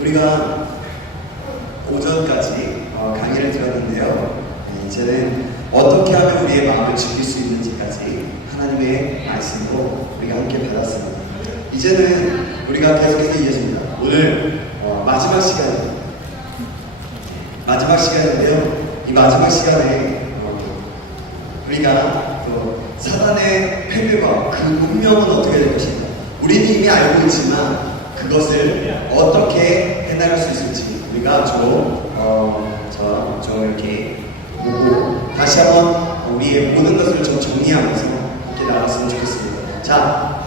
우리가 오전까지 강의를 들었는데요. 이제는 어떻게 하면 우리의 마음을 지킬 수 있는지까지 하나님의 말씀으로 우리가 함께 받았습니다. 이제는 우리가 계속해서 이어집니다. 오늘 마지막 시간입니다. 마지막 시간인데요. 이 마지막 시간에 우리가 또 사단의 패배와 그 운명은 어떻게 될 것인가. 우리는 이미 알고 있지만 그것을 어떻게 해나갈 수 있을지 우리가 좀 이렇게 보고 다시 한번 우리의 모든 것을 좀 정리하면서 이렇게 나갔으면 좋겠습니다. 자,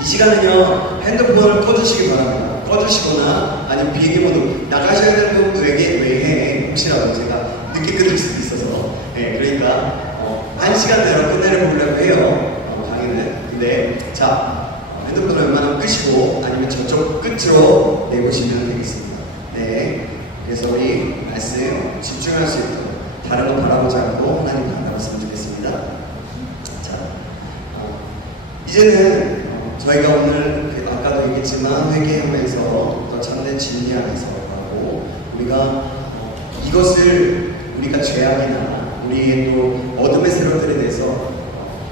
이 시간은요, 핸드폰을 꺼주시기 바랍니다. 꺼주시거나 아니면 비행기 모드 나가셔야 되는 분 외에 혹시라도 제가 늦게 끝날 수도 있어서 그러니까 1시간 내로 끝내려 보려고 해요. 강의는. 근데 자, 핸드폰을 웬만하면 끄시고 아니면 저쪽 끝으로 내보시면 되겠습니다. 네, 그래서 우리 말씀 집중할 수 있도록 다른 거 바라보지 않고 하나님 바라봤으면 좋겠습니다. 자, 이제는 저희가 오늘 아까도 얘기했지만 회개하면서 또 참된 진리하면서 하고 우리가 이것을 우리가 죄악이나 우리의 또 어둠의 세력들에 대해서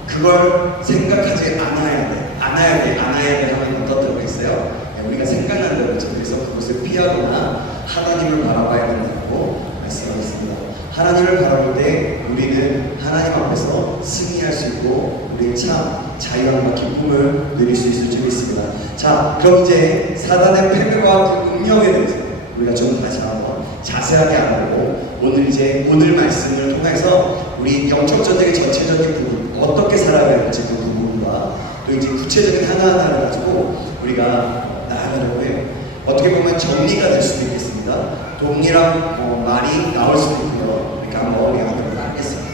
그걸 생각하지 않아야 돼 하면 어떻다고 했어요? 우리가 생각나는 대로 그래서 그것을 피하거나 하나님을 바라봐야 된다고 말씀하셨습니다. 하나님을 바라볼 때 우리는 하나님 앞에서 승리할 수 있고 우리의 참 자유함과 기쁨을 누릴 수 있을 줄 믿습니다. 자, 그럼 이제 사단의 패배와 그 운명에 대해서 우리가 좀 다시 한번 자세하게 알아보고 오늘 말씀을 통해서 우리 영적 전쟁의 전체적인 부분 어떻게 살아야 할지 그 부분과 또 이제 구체적인 하나하나를 가지고 우리가 나아가려고 해요. 어떻게 보면 정리가 될 수도 있겠습니다. 동일한 말이 나올 수도 있고요. 그러니까 한번 우리가 하도록 하겠습니다.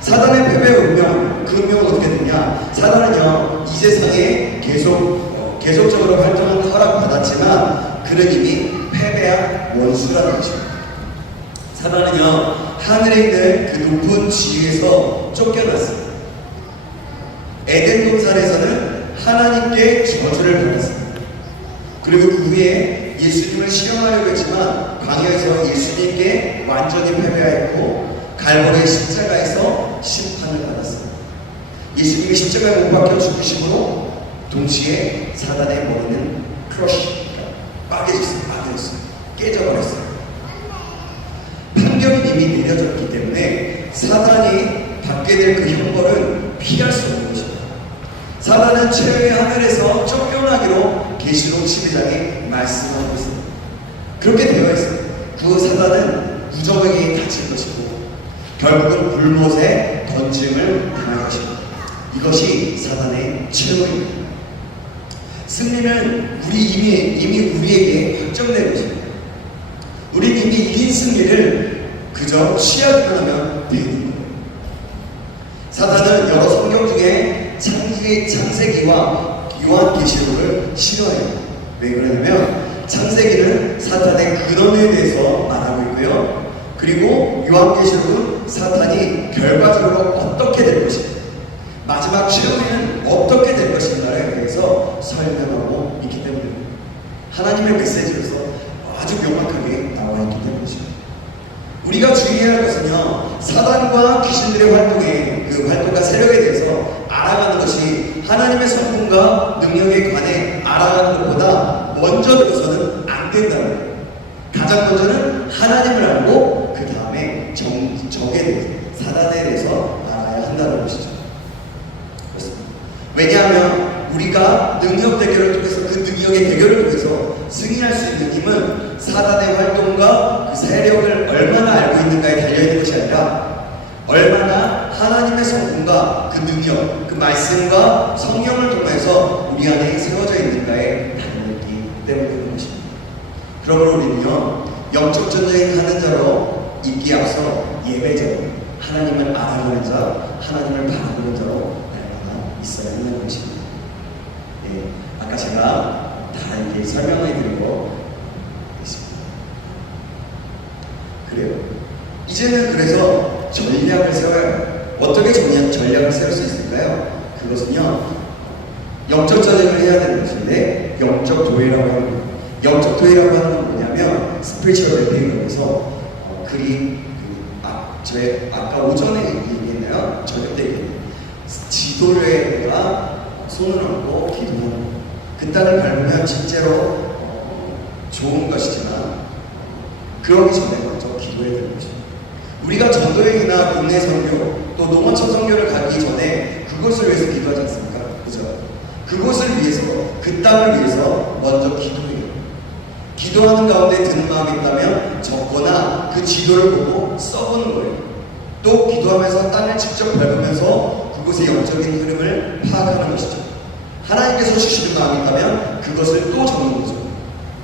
사단의 패배의 운명, 그 운명은 어떻게 되냐? 사단은요, 이 세상에 계속적으로 활동을 허락받았지만 그는 이미 패배한 원수라는 것입니다. 사단은요, 하늘에 있는 그 높은 지위에서 쫓겨났습니다. 에덴 동산에서는 하나님께 저주를 받았습니다. 그리고 그 후에 예수님을 시험하려고 했지만 광야에서 예수님께 완전히 패배하였고 갈보리의 십자가에서 심판을 받았습니다. 예수님이 십자가에 못 박혀 죽으심으로 동시에 사단의 머리는 크러쉬, 빠개졌습니다. 깨져버렸어요. 판결은 이미 내려졌기 때문에 사단이 받게 될 그 형벌은 피할 수 없는 것입니다. 사단은 최후의 하늘에서 쫓겨나기로 계시록 12장에 말씀하고 있습니다. 그렇게 되어 있습니다. 그 사단은 무적에게 다칠 것이고 결국은 불못에 던짐을 당할 것입니다. 이것이 사단의 최후입니다. 승리는 이미 우리에게 확정된 것입니다. 우리는 이미 이긴 승리를 그저 취하기만 하면 되는 거예요. 사단은 여러 성경 중에 창세기와 요한계시록을 싫어해요. 왜 그러냐면 창세기는 사탄의 근원에 대해서 말하고 있고요. 그리고 요한계시록은 사탄이 결과적으로 어떻게 될 것인가, 마지막 최후에는 어떻게 될 것인가에 대해서 설명하고 있기 때문에 하나님의 메시지로서 아주 명확하게 나와 있기 때문이죠. 우리가 주의해야 할 것은요, 사단과 귀신들의 활동과 세력에 대해서 알아가는 것이 하나님의 성품과 능력에 관해 알아가는 것보다 먼저 되어서는 안 된다는 거예요. 가장 먼저는 하나님을 알고 그 다음에 적에 대해서, 사단에 대해서 알아야 한다는 것이죠. 그렇습니다. 왜냐하면 우리가 능력 대결을 통해서 그 능력의 대결을 통해서 승리할 수 있는 힘은 사단의 활동과 그 세력을 얼마나 알고 있는가에 달려있는 것이 아니라 얼마나 하나님의 성품과 그 능력, 그 말씀과 성령을 통해서 우리 안에 세워져 있는가에 달려있기 때문에 그런 것입니다. 그러므로 우리는요, 영적 전쟁하는 자로 있기에 앞서 예배자로 하나님을 알아보는 자, 하나님을 바라보는 자로 날마다 있어야 하는 것입니다. 아까 제가 다 이렇게 설명해 드리고 있습니다. 그래요. 이제는 그래서 전략을 세워요. 어떻게 전략을 세울 수 있을까요? 그것은요, 영적 전쟁을 해야 되는 것인데 영적 도회라고 합니다. 영적 도회라고 하는 건 뭐냐면 스피리추얼 랩핑이라고 해서 저희 아까 오전에 얘기했나요? 저녁 때 얘기했나요? 지도에다가 손을 얹고 기도하는 거. 그 땅을 밟으면 실제로 좋은 것이지만 그러기 전에 먼저 기도해야 되는 것입니다. 우리가 전도여행이나 국내 선교 또 농어촌 선교를 가기 전에 그것을 위해서 기도하지 않습니까? 그죠? 그것을 위해서 그 땅을 위해서 먼저 기도해요. 기도하는 가운데 드는 마음이 있다면 적거나 그 지도를 보고 써보는 거예요. 또 기도하면서 땅을 직접 밟으면서 그곳의 영적인 흐름을 파악하는 것이죠. 하나님께서 주시는 마음이 있다면 그것을 또 적는 거죠.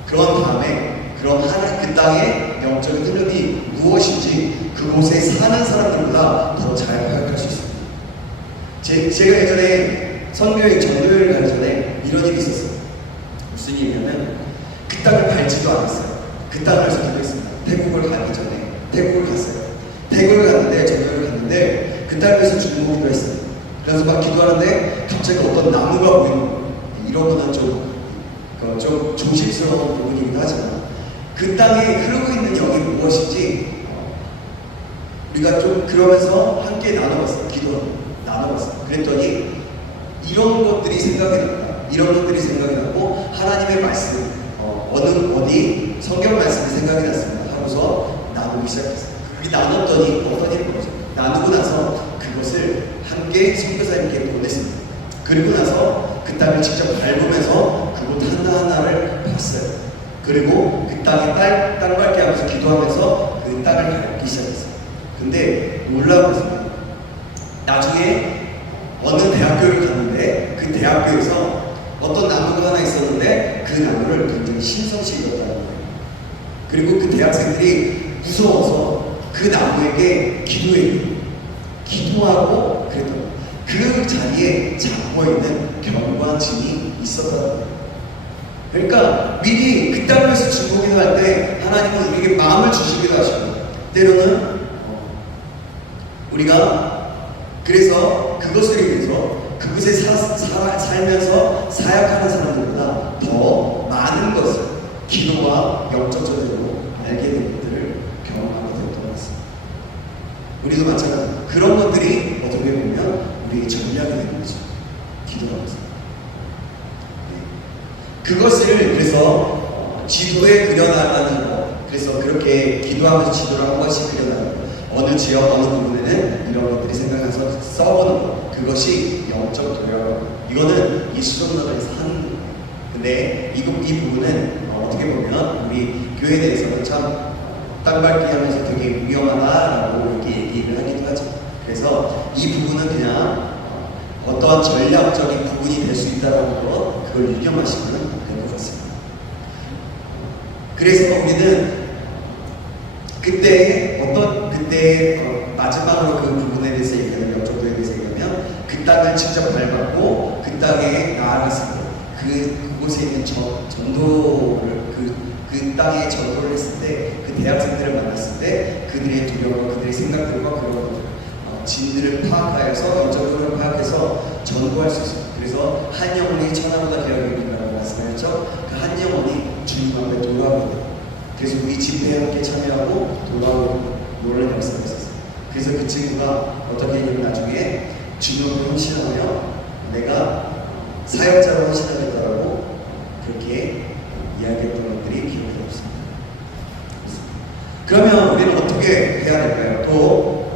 그런 다음에 그럼 그 땅의 영적인 흐름이 무엇인지 그곳에 사는 사람들보다 더 잘 파악할 수 있습니다. 제가 예전에 선교여행, 전도여행을 가기 전에 이런 일이 있었어요. 무슨 일이냐면 그 땅을 밟지도 않았어요. 그 땅에서 기도했습니다. 태국을 가기 전에 태국을 갔어요. 태국을 갔는데 전도여행을 갔는데 그 땅에서 중국어로 했어요. 그래서 막 기도하는데 갑자기 어떤 나무가 보이는 거예요. 이런 거는 좀 조심스러운 부분이기도 하지만 그 땅에 흐르고 있는 영이 무엇인지 우리가 좀 그러면서 함께 나눠봤어요. 기도를 나눠봤어요. 그랬더니 이런 것들이 생각이 난다. 이런 것들이 생각이 나고 하나님의 말씀 어디 성경 말씀이 생각이 났습니다. 하고서 나누기 시작했어요. 그렇게 나눴더니 어떤 일이 벌어져요. 나누고 나서 그것을 함께 선교사님께 보냈습니다. 그리고 나서 그 땅을 직접 밟으면서 그곳 하나하나를 봤어요. 그리고 그 땅에 땅 밟게 하면서 기도하면서 그 땅을 밟기 시작했어요. 근데 놀라운 것은 나중에 어느 대학교를 갔는데 그 대학교에서 어떤 나무가 하나 있었는데 그 나무를 굉장히 신성시 여겼다는 거예요. 그리고 그 대학생들이 무서워서 그 나무에게 기도하고 그랬던 거예요. 그 자리에 잠궈있는 경관증이 있었다는 거예요. 그러니까 미리 그 땅에서 중보기도 할 때 하나님은 우리에게 마음을 주시기도 하시고 때로는 우리가 그래서 그것을 위해서 그곳에 살면서 사역하는 사람들보다 더 많은 것을 기도와 영적 전쟁으로 알게 된 것들을 경험하게 되었던 것 같습니다. 우리도 마찬가지입니다. 그런 것들이 어떻게 보면 우리의 전략이 되는 거죠. 기도하면서. 그것을 그래서 지도에 그려나가는 것, 그래서 그렇게 기도하면서 지도를 한 번씩 그려나가는 것, 어느 지역, 어느 부분에는 이런 것들이 생각나서 써보는 것, 그것이 영적 도약입니다. 이거는 예수전도에서 하는 거예요. 근데 이 부분은 어떻게 보면 우리 교회에 대해서는 참 땅밟기 하면서 되게 위험하다라고 이렇게 얘기를 하기도 하죠. 그래서 이 부분은 그냥 어떠한 전략적인 부분이 될 수 있다는 것, 그걸 유념하시면 될 것 같습니다. 그래서 우리는 그때 마지막으로 그 부분에 대해서 얘기하면 영적도에 대해서 얘기하면 그 땅을 직접 밟았고 그 땅에 나아갔습니다. 그곳에 있는 전도를 그 땅에 전도를 했을 때 그 대학생들을 만났을 때 그들의 두려움과 그들의 생각들과 그런 진들을 파악하여서 영적으로 파악해서 전도할 수 있습니다. 그래서 한 영혼이 천하보다 귀하게 여긴다고 말씀하셨죠. 그 한 영혼이 주님 앞에 돌아오게. 그래서 우리 집회에 함께 참여하고 돌아오고 놀라운 역사가 있었어요. 그래서 그 친구가 어떻게 했냐면 나중에 주님을 헌신하며 내가 사역자로 헌신하겠다라고 그렇게 이야기했던 것들이 기억에 없습니다. 그러면 우리는 어떻게 해야 될까요? 또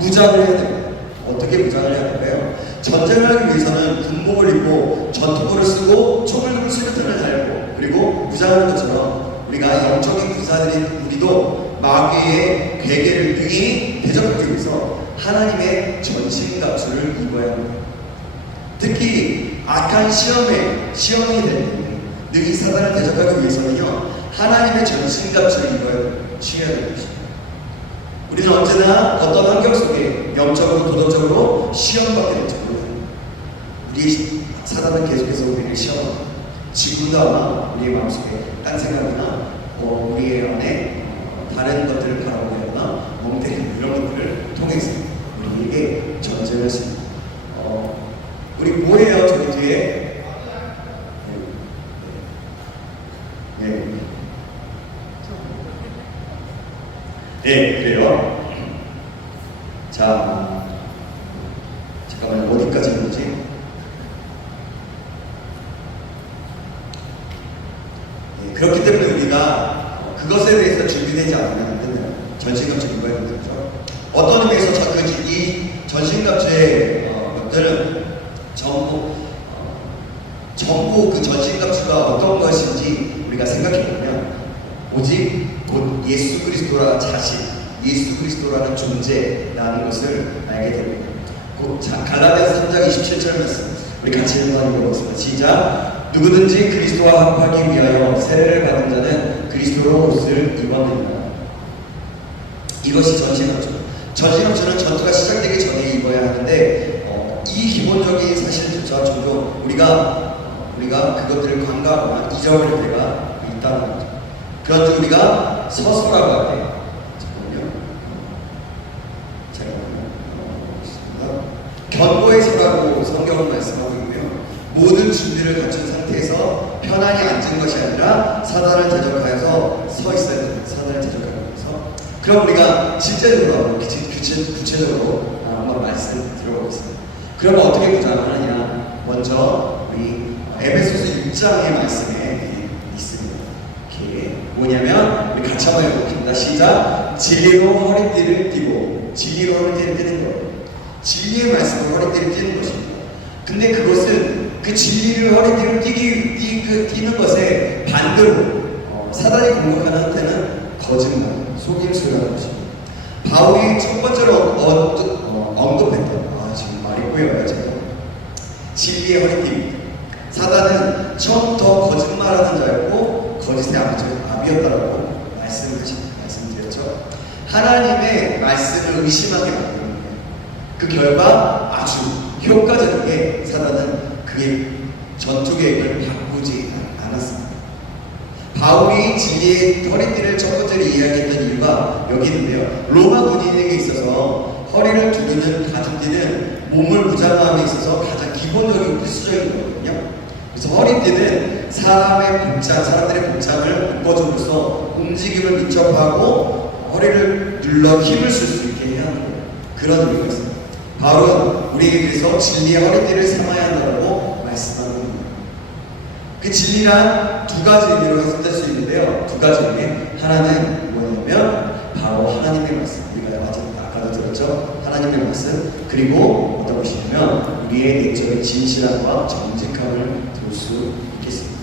무장을 해야 됩니다. 어떻게 무장을 해야 될까요? 전쟁을 하기 위해서는 군복을 입고 전투구를 쓰고 총을 들고 수류탄을 달고 그리고 무장하는 것처럼 우리가 영적인 군사들인 우리도 마귀의 괴계를 능히 대적하기 위해서 하나님의 전신갑주를 입어야 합니다. 특히 악한 시험이 될 때 능히 사단을 대적하기 위해서는요 하나님의 전신갑주를 취해야 되는 것입니다. 우리는 언제나 어떤 환경 속에 영적으로 도덕적으로 시험받게 될지 모릅니다. 우리 사단은 계속해서 우리를 시험합니다. 지금도 아마 우리의 마음속에 딴 생각이나 우리의 안에 다른 것들을 바라보거나 멍때리는 이런 것들을 통해서 우리에게 전쟁을 했습니다. 우리 뭐예요? 저기 뒤에 네. 네, 그래요. 자, 잠깐만 어디까지 보지? 네, 그렇기 때문에 우리가 그것에 대해서 준비되지 않으면 안 된다. 전신갑주 입어야 된다. 어떤 의미에서 이 전신갑주의 것들은 전부 그 전신갑주가 어떤 것인지 우리가 생각해보면 오직 곧 예수 그리스도라 자신, 예수 그리스도라는 존재라는 것을 알게 됩니다. 갈라디아서 3장 27절 말씀 우리 같이 읽어보겠습니다. 시작. 누구든지 그리스도와 합하기 위하여 세례를 받은 자는 그리스도로 옷을 입었느니라. 이것이 전신갑주. 전신갑주는 전투가 시작되기 전에 입어야 하는데 이 기본적인 사실조차 종종 우리가 그것들을 간과하거나 잊어버릴 때가 있다는 거죠. 그런데 우리가 서술하고 할 때, 잠깐만요. 제가 보겠습니다. 견고의 서라고 성경은 말씀하고 있고요. 모든 준비를 갖춘 상태에서 편안히 앉은 것이 아니라 사단을 대적하여서 서 있어야 됩니다. 사단을 대적하여서. 그럼 우리가 실제적으로 구체적으로 한번 말씀 들어보겠습니다. 그러면 어떻게 부장하느냐? 먼저 우리 에베소서 6장의 말씀에 있습니다. 이게 뭐냐면 우리 같이 한번 해보겠습니다. 시작. 진리로 허리띠를 띠고 진리로 허리띠를 띠는 거예요. 진리의 말씀으로 허리띠를 띠는 것입니다. 근데 그것은 그 진리를 허리띠를 띠는 것에 반대로 사단이 공격하는 한테는 거짓말, 속임수라는 것입니다. 바울이 첫 번째로 언급했던 지금 말이 꼬여요. 제가 진리의 허리띠입니다. 사단은 처음부터 거짓말하는 자였고 거짓의 아비였다라고 말씀드렸죠. 하나님의 말씀을 의심하게 만드는 거예요. 그 결과 아주 효과적이게 사단은 그의 전투 계획을 바꾸지 않았습니다. 바울이 진리의 허리띠를 첫 번째로 이야기했던 이유가 여기 있는데요. 로마 군인에게 있어서 허리를 두르는 가죽띠는 몸을 무장함에 있어서 가장 기본적이고 필수적인 거거든요. 그래서 허리띠는 사람들의 복장을 묶어줌으로써 움직임을 민첩하고 허리를 눌러 힘을 쓸 수 있게 해야 하는 거예요. 그런 의미가 있습니다. 바울은 우리에게 그래서 진리의 허리띠를 삼아야 한다고 말씀하는 겁니다. 그 진리란 두 가지 의미로 해석될 수 있는데요. 두 가지 의미. 하나는 뭐냐면 바로 하나님의 말씀. 우리가 아까도 들었죠? 하나님의 말씀. 그리고 어떤 것이냐면 우리의 내적인 진실함과 정직함을 볼 수 있겠습니다.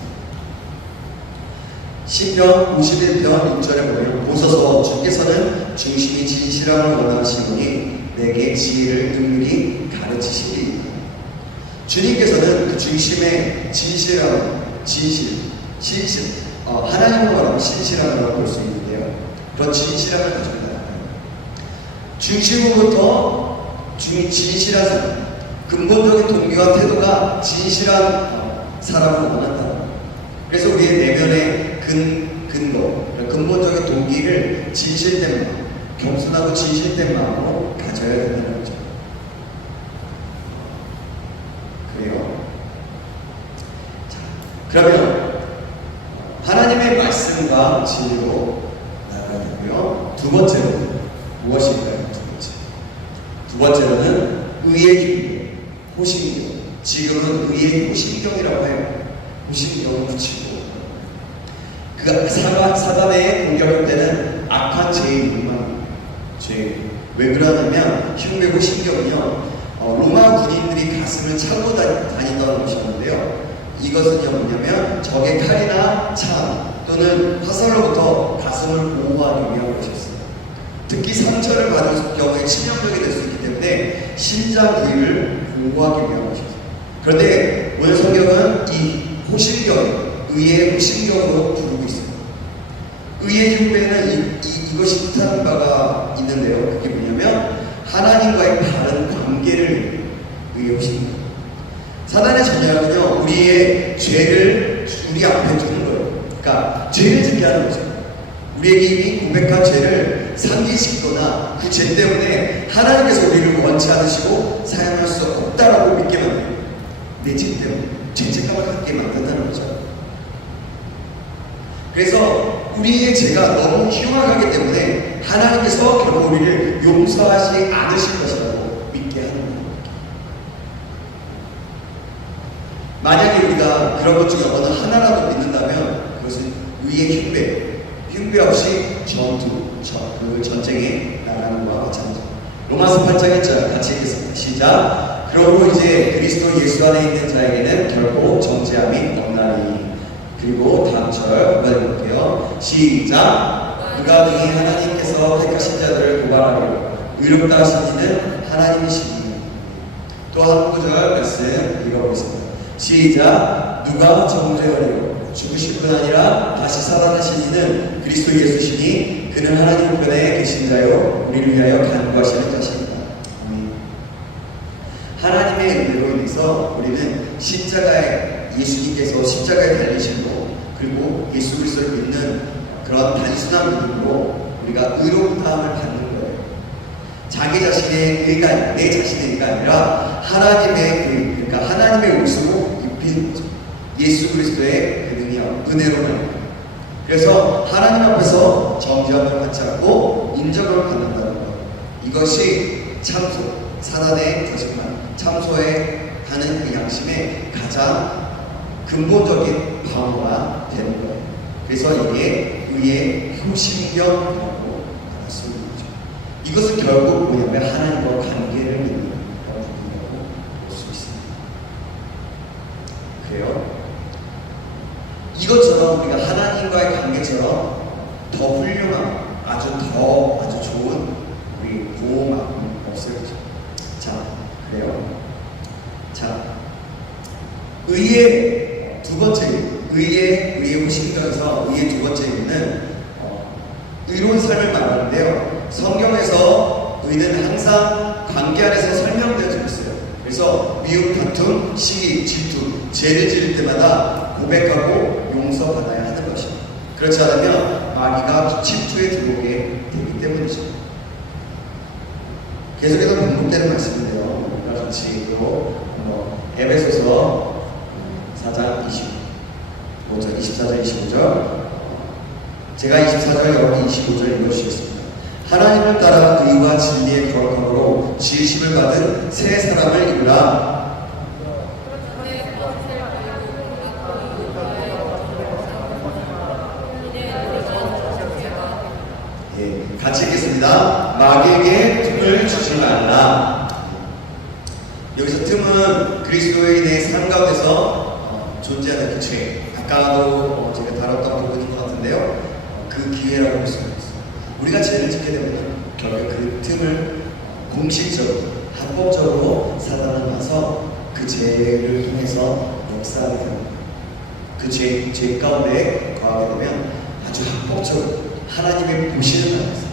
시편 51편 6절에 보면 보소서 주께서는 중심이 진실함을 원하시오니 내게 지혜를 능히 가르치시리이다. 주님께서는 그 중심의 하나님을 말하면 신실함이라고 볼 수 있는데요. 그런 진실함을 가지고 있다. 중심으로부터 진실한 사람, 근본적인 동기와 태도가 진실한 사람을 원한다. 그래서 우리의 내면의 근본적인 동기를 진실된 마음, 겸손하고 진실된 마음으로 가져야 된다는 거죠. 그래요. 자, 그러면 하나님의 말씀과 진리로 나아가야 되고요. 두 번째로 무엇일까요? 두 번째로는 의의 힘, 호신경. 지금은 의의 호신경이라고 해요. 호신경을 붙이고 그 사단의 공격할 때는 악한 죄의 욕망, 왜 그러냐면 흉배 호신경은요 로마 군인들이 가슴을 차고 다니던 것이었는데요. 이것은요 뭐냐면 적의 칼이나 창 또는 화살로부터 가슴을 보호하기 위한 것이었어요. 특히 상처를 받을 경우에 치명적이 될 수 있기 때문에 심장 부위를 보호하기 위한 것이었어요. 그런데 오늘 성경은 이 호신경, 의의 호신경으로 부르고 있습니다. 의의 흉배는 이것이 뜻하는 바가 있는데요. 그게 뭐냐면 하나님과의 바른 관계를 의의 호신경. 사단의 전략은요 우리의 죄를 우리 앞에 두는 거예요. 그러니까 죄를 짓게 하는 거죠. 우리에게 이미 고백한 죄를 상기시키거나 그 죄 때문에 하나님께서 우리를 원치 않으시고 사용할 수 없다라고 믿게 만들어요. 내 죄 때문에 죄책감을 갖게 만든다는 거죠. 그래서 우리의 죄가 너무 흉악하기 때문에 하나님께서 결국 우리를 용서하지 않으실 것이라고 믿게 하는 거예요. 만약에 우리가 그런 것 중에 어느 하나라도 믿는다면 그것은 의의 흉배 없이 그 전쟁에 나가는 것과 마찬가지입니다. 로마서 8장 1절 같이 읽겠습니다. 시작. 그러므로 이제 그리스도 예수 안에 있는 자에게는 결코 정죄함이 없나니. 그리고 다음 절 읽어볼게요. 시작. 누가 능히 하나님께서 택하신 자들을 고발하리요 의롭다 하신 이는 하나님이시니. 또 한 구절 말씀 읽어보겠습니다. 시작. 누가 정죄하리요 죽으실 뿐 아니라 다시 살아나신 이는 그리스도 예수시니 그는 하나님 우편에 계신 자요 우리를 위하여 간구하시는 자십니다. 하나님의 은혜로 인해서 우리는 예수님께서 십자가에 달리심으로 그리고 예수 그리스도를 믿는 그런 단순한 믿음으로 우리가 의롭다함을 받는 거예요. 자기 자신의 의가, 내 자신의 의가 아니라 하나님의 의, 그러니까 하나님의 옷으로 입힌 예수 그리스도의 은혜로만. 그래서 하나님 앞에서 정죄함을 받지 않고 인정을 받는다는 것. 이것이 참소, 사단의 거짓말, 참소에 하는 그 양심의 가장 근본적인 방어가 되는 거예요. 그래서 이게 의의 효심경이라고 말할 수 있는 거죠. 이것은 결국 뭐냐면 하나님과 관계를 맺는 그런 부분이라고 볼 수 있습니다. 그래요? 이것처럼 우리가 하나님과의 관계처럼 더 훌륭한, 아주 좋은 우리 보호막은 없어요. 자, 그래요. 자, 의의 두 번째, 의의 호심경에서 의의 두 번째 의는 의로운 삶을 말하는데요. 성경에서 의는 항상 관계 안에서 설명되어지고 있어요. 그래서 미움, 다툼, 시기, 질투, 죄를 지을 때마다 고백하고 용서받아야 하는 것입니다. 그렇지 않으면 마귀가 침투에 들어오게 되기 때문이죠. 계속해서 반복되는 말씀인데요. 우리가 같이 또 에베소서 4장 25절, 24절, 25절 제가 24절, 여러분이 25절 읽어주시겠습니다. 하나님을 따라 의와 진리의 거룩함으로 지으심을 받은 새 사람을 이루라. 같이 읽겠습니다. 마귀에게 틈을 주지 말라. 여기서 틈은 그리스도인의 삶 가운데서 존재하는 그 죄. 아까도 제가 다뤘던 부분인 것 같은데요. 그 기회라고 볼 수가 있어요. 우리가 죄를 짓게 되면 결국 그 틈을 공식적으로, 합법적으로 사단은 와서 그 죄를 통해서 역사하게 됩니다. 그 죄 가운데 거하게 되면 아주 합법적으로 하나님의 보시는 안에서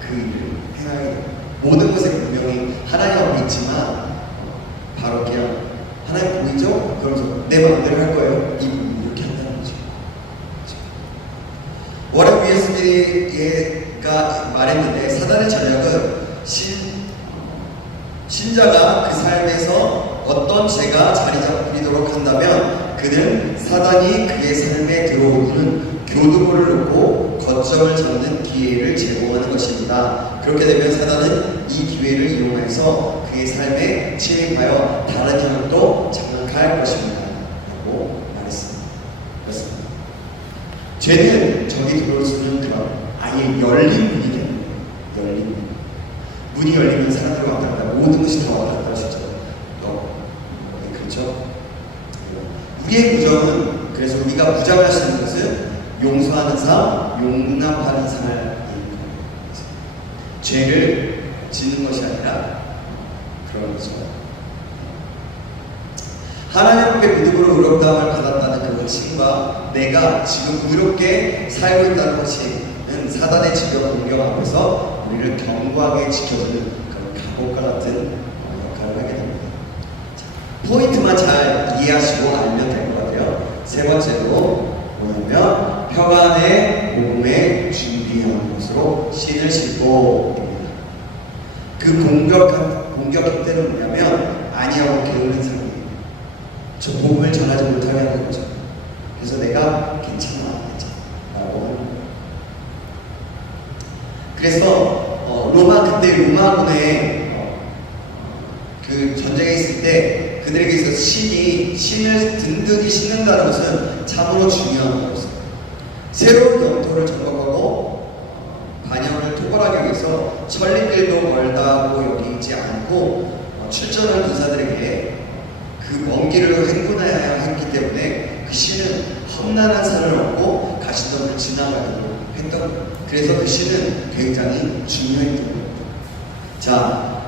그 일을 행하게 됩니다. 모든 것에 분명히 하나님 앞에 있지만 바로 그냥 하나님 보이죠? 그러면서 내 마음대로 할 거예요. 이렇게 한다는 거죠. 워렌 위에스비가 말했는데 사단의 전략은 신자가 그 삶에서 어떤 죄가 자리 잡히도록 한다면 그는 사단이 그의 삶에 들어오는 교두보를 놓고 거점을 잡는 기회를 제공하는 것입니다. 그렇게 되면 사단은 이 기회를 이용해서 그의 삶에 침입하여 다른 영역도 장악할 것입니다. 라고 말했습니다. 그렇습니다. 죄는 적이 들어올 수 있는 그런 아예 열린 문이 되는 거예요. 열린 문. 문이 열리면 사람들이 왔다 갔다 모든 것이 다 왔다 갔다 할 수 있죠. 그렇죠? 우리의 부정은 그래서 우리가 부정할 수 있는 것은 용서하는 삶, 용납하는 삶입니다. 죄를 짓는 것이 아니라 그런 거죠. 하나님 앞에 믿음으로 의롭다함을 받았다는 그 확신과 내가 지금 의롭게 살고 있다는 확신은 사단의 지적 공격 앞에서 우리를 견고하게 지켜주는 그런 갑옷과 같은 역할을 하게 됩니다. 자, 포인트만 잘 이해하시고 알면 될 것 같아요. 세 번째로 뭐냐면 평안의 몸에 준비한 것으로 신을 신고 그 공격 때는 뭐냐면 아니하고 게으른 사람이에요. 저 복음을 전하지 못하게 하는 거죠. 그래서 내가 괜찮아. 그래서 그때 로마군의 그 전쟁에 있을 때 그들에게 있어서 신을 든든히 신는다는 것은 참으로 중요한 것이었어요. 새로운 영토를 정복하고 반영을 토벌하기 위해서 천리길도 멀다고 여기지 않고 출전한 군사들에게 그 먼 길을 행군해야 했기 때문에 그 신은 험난한 산을 얻고 가시덤을 지나가기도 했던 거예요. 그래서 그 신은 굉장히 중요했던 거예요. 자,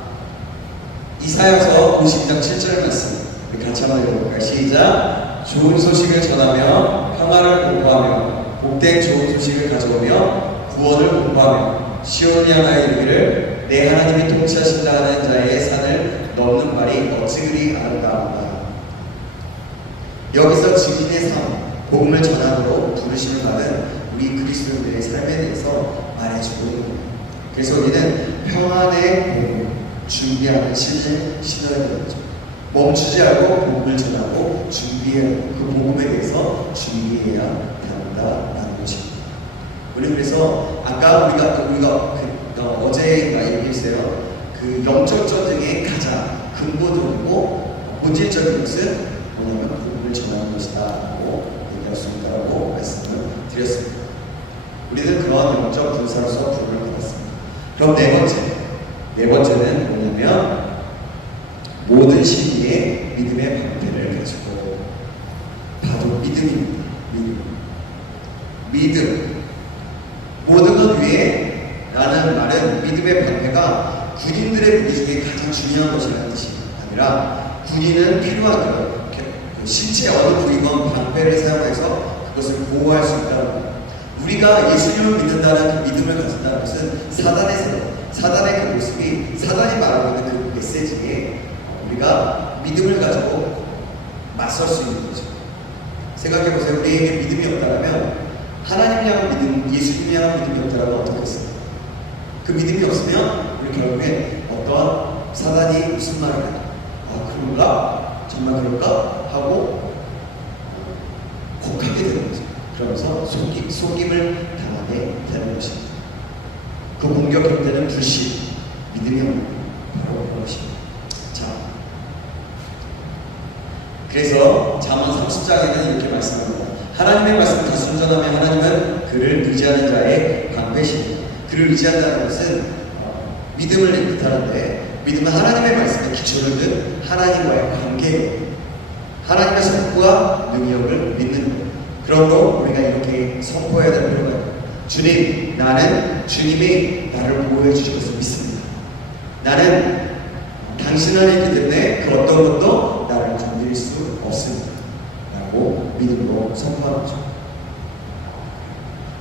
이사야서 52장 7절 말씀 우리 같이 한번 읽어볼까요? 시작! 좋은 소식을 전하며 평화를 공포하며 복된 좋은 소식을 가져오며 구원을 공포하며 시온을 향하여 이르기를 내 하나님이 통치하신다 하는 자의 산을 넘는 말이 어찌그리 아름다운가. 여기서 증인의 삶, 복음을 전함으로 부르심을 받은 우리 그리스도인들의 삶에 대해서 말해주고 있는 거예요. 그래서 우리는 평안의 복음을 준비하는 신을 신어야 되는 거죠. 멈추지 않고 복음을 전하고 준비해야 하고 그 복음에 대해서 준비해야 한다라는 것입니다. 우리 그래서 아까 우리가 어제인가 얘기했어요. 그 영적 전쟁의 가장 근본적이고 본질적인 것은 뭐냐면 복음을 전하는 것이다 라고 얘기했습니다라고 말씀을 드렸습니다. 우리는 그러한 영적 군사로서 부름을 받았습니다. 그럼 네 번째는 뭐냐면 모든 시기에 믿음의 방패를 가지고 바로 믿음입니다. 믿음. 모든 것 위에 라는 말은 믿음의 방패가 군인들의 무기 중에 가장 중요한 것이라는 뜻이 아니라 군인은 필요하고 신체 어느 부위건 방패를 사용해서 그것을 보호할 수 있다는 것. 우리가 예수님을 믿는다는 그 믿음을 가진다는 것은 사단의 그 모습이 사단이 말하고 있는 그 메시지에 우리가 믿음을 가지고 맞설 수 있는 거죠. 생각해보세요. 우리에게 믿음이 없다면 하나님 향한 믿음, 예수님 향한 믿음이 없다면 어떻겠어요? 그 믿음이 없으면 우리 결국에 어떠한 사단이 무슨 말을 해도 그런가? 정말 그럴까? 하고 혹하게 되는 거죠. 그러면서 속임을 당하게 되는 것입니다. 그 공격할 때는 불신, 믿음이 없는 바로 그런 것입니다. 자, 그래서 잠언 30장에는 이렇게 말씀합니다. 하나님의 말씀을 다 순전하며 하나님은 그를 의지하는 자의 방패시니다. 그를 의지한다는 것은 믿음을 뜻하는데 믿음은 하나님의 말씀에 기초를 둔 하나님과의 관계예요. 하나님의 선포와 능력을 믿는 거예요. 그러므로 우리가 이렇게 선포해야 될 필요가 있어요. 주님, 나는 주님이 나를 보호해 주실 것을 믿습니다. 나는 당신 안에 있기 때문에 그 어떤 것도 나를 건드릴 수 없습니다. 라고 믿음으로 선포하는 거죠.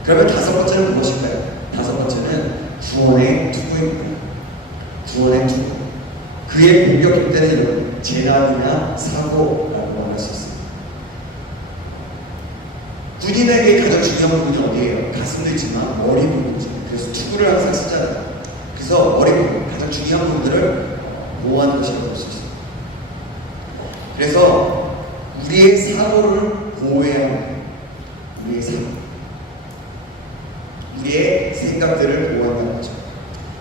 그러면 다섯 번째는 무엇일까요? 다섯 번째는 구원의 투구입니다. 구원의 투구. 그의 공격일 때는 재난이나 사고라고 할 수 있습니다. 군인에게 가장 중요한 부분이 어디예요? 가슴도 있지만 머리 부분이죠. 그래서 투구를 항상 쓰잖아요. 그래서 머리 부분, 가장 중요한 부분들을 보호하는 것이라고 할 수 있습니다. 그래서 우리의 사고를 보호해야 합니다. 우리의 사고. 우리의 생각들을 보호한다는 거죠.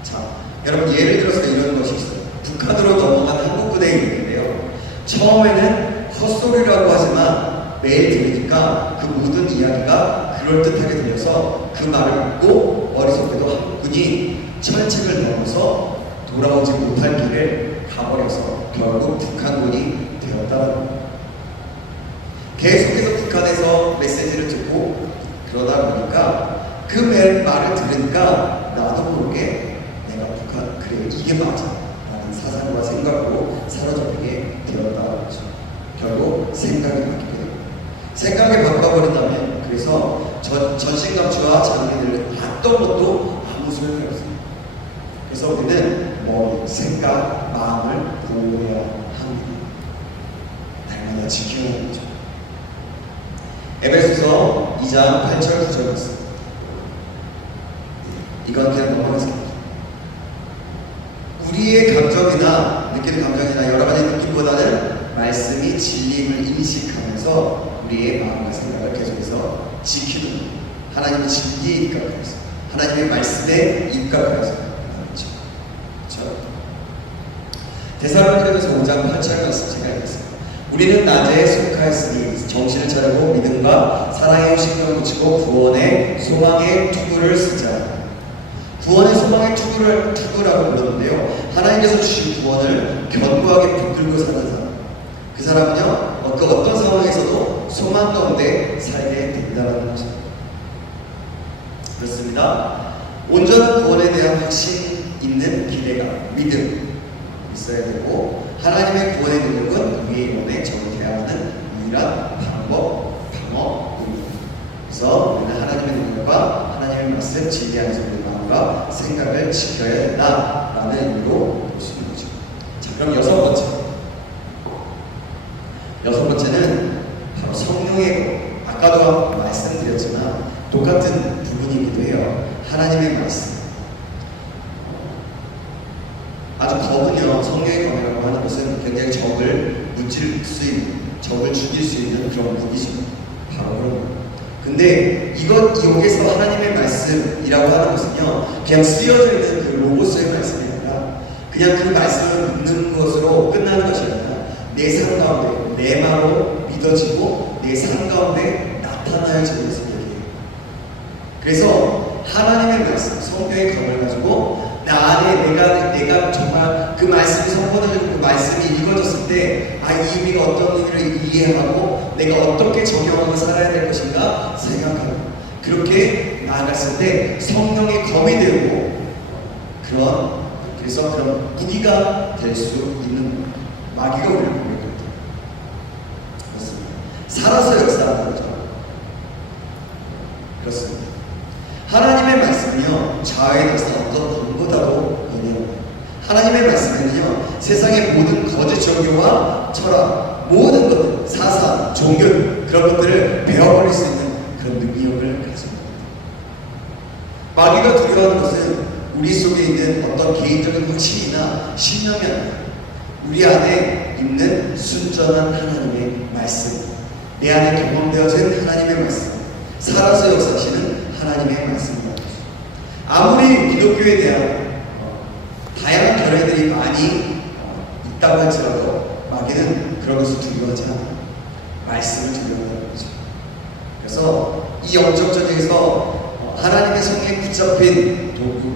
자, 여러분 예를 들어서 이런 것이 있어요. 북한으로 넘어간 한국 부대에 있는데요. 처음에는 헛소리라고 하지만 매일 들으니까 그 모든 이야기가 그럴듯하게 들려서 그 말을 듣고 머릿속에도 한국군이 철책을 넘어서 돌아오지 못할 길을 가버려서 결국 북한군이 되었다는 겁니다. 계속해서 북한에서 메시지를 듣고 그러다 보니까 그 말을 들으니까 나도 모르게 내가 북한 그래 이게 맞아 라는 사상과 생각으로 사로잡히게 되었다는 거죠. 결국 생각이 바뀌게 됩니다. 생각이 바꿔버린다면 그래서 전신갑주와 장비를 봤던 것도 아무 소용이 없습니다. 그래서 우리는 머리, 생각, 마음을 보호해야 합니다. 날마다 지켜야 하는 거죠. 에베소서 2장 8절 9절 말씀. 이건 그냥 넘어가겠습니다. 우리의 감정이나 느끼는 감정이나 여러 가지 느낌보다는 말씀이 진리임을 인식하면서 우리의 마음과 생각을 계속해서 지키는 하나님의 진리니까 그래서 하나님의 말씀에 입각하여서 그렇죠. 그렇죠? 데살로니가서 5장 8절 말씀 제가 읽겠습니다. 우리는 낮에 속하였으니 정신을 차리고 믿음과 사랑의 신경을 붙이고 구원의 소망의 투구를 쓰자. 구원의 소망의 투구라고 불렀는데요. 하나님께서 주신 구원을 견고하게 붙들고 사는 사람. 그 사람은요, 그 어떤 상황에서도 소망 가운데 살게 된다는 거죠. 그렇습니다. 온전한 구원에 대한 확신 있는 기대감, 믿음 있어야 되고, 하나님의 구원의 능력은 우리의 영혼에 정확해야 하는 유일한 방법입니다. 그래서 우리는 하나님의 능력과 하나님의 말씀, 진리 안에서 우리 마음과 생각을 지켜야 된다라는 의미로 볼 수 있는 거죠. 자, 그럼 여섯 번째는 바로 성령의 것. 아까도 말씀드렸지만 똑같은 부분이기도 해요. 하나님의 말씀. 아주 검은요, 성령의 검이라고 하는 것은 굉장히 적을 무찔 수 있는, 적을 죽일 수 있는 그런 무기죠. 바로 그런 거예요. 근데 여기서 하나님의 말씀이라고 하는 것은요, 그냥 쓰여져 있는 그 로고스의 말씀이 아니라 그냥 그 말씀을 믿는 것으로 끝나는 것이 아니라 내 삶 가운데, 내 마음으로 믿어지고 내 삶 가운데 나타나야지는 것을 얘기해요. 그래서 하나님의 말씀, 성경의 검을 가지고 나 안에 내가 정말 그 말씀이 선포되고 그 말씀이 읽어졌을 때, 이 의미가 어떤 의미를 이해하고 내가 어떻게 적용하고 살아야 될 것인가 생각하고, 그렇게 나아갔을 때 성령의 검이 되고 그래서 그런 무기가 될 수 있는 마귀가 우리를 공격합니다. 그렇습니다. 살아서 역사하는 거죠. 그렇습니다. 하나님의 말씀은요, 자아에서 어떤 분보다도 연연합니다. 하나님의 말씀은요, 세상의 모든 거짓 종교와 철학, 모든 것들, 사상, 종교, 그런 것들을 베어버릴 수 있는 그런 능력을 가지고 있습니다. 마귀가 두려워하는 것은 우리 속에 있는 어떤 개인적인 확신이나 신념이 아니라 우리 안에 있는 순전한 하나님의 말씀, 내 안에 경험되어진 하나님의 말씀, 살아서 역사하시는 하나님의 말씀입니다. 아무리 기독교에 대한 다양한 견해들이 많이 있다고 할지라도 마귀는 그런 것을 두려워하지 않아요. 말씀을 두려워하는 거죠. 그래서 이 영적 전쟁에서 하나님의 성령에 붙잡힌 도구,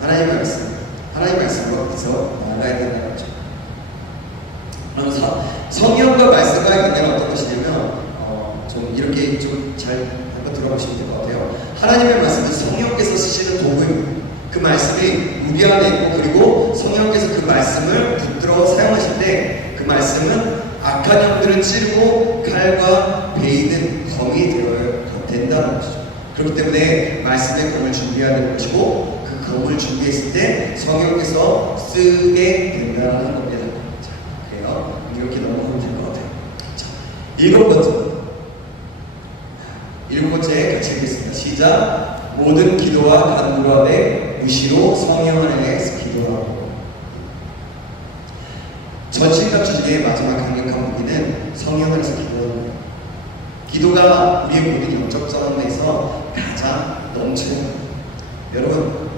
하나님의 말씀과 같아서 나아가야 된다는 거죠. 그러면서 성령과 말씀과의 관계는 어떤 것이냐면 좀 이렇게 좀 잘 한번 들어보시면 될 것 같아요. 하나님의 말씀은 성령께서 쓰시는 도구입니다. 그 말씀이 우리 안에 있고, 그리고 성령께서 그 말씀을 붙들어 사용하실 때 그 말씀은 악한 영들을 찌르고 칼과 베이는 검이 되어야 된다는 것이죠. 그렇기 때문에 말씀의 검을 준비해야 되는 것이고, 그 검을 준비했을 때 성령께서 쓰게 된다는 겁니다. 자, 그래요. 이렇게 넘어가면 될 것 같아요. 자, 일곱 번째 같이 읽겠습니다. 시작. 모든 기도와 간구로 하되 의시로 성령 안에서 기도하고. 전신갑주 중에 마지막 강력한 무기는 성령 안에서 기도하는 거예요. 기도가 우리의 모든 영적 싸움에서 가장 넘치는 거예요. 여러분,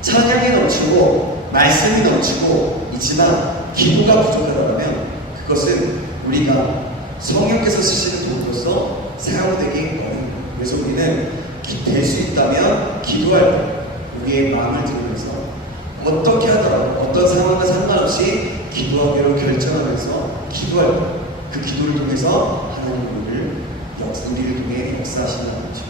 찬양이 넘치고 말씀이 넘치고 있지만 기도가 부족하다면 그것은 우리가 성령께서 쓰시는 도구로서 사용되기 어렵습니다. 그래서 우리는 될 수 있다면 기도할 때 우리의 마음을 들으면서 어떻게 하더라도 어떤 상황과 상관없이 기도하기로 결정하면서 기도할 때 그 기도를 통해서 하나님 우리를 통해 역사하시는 거죠.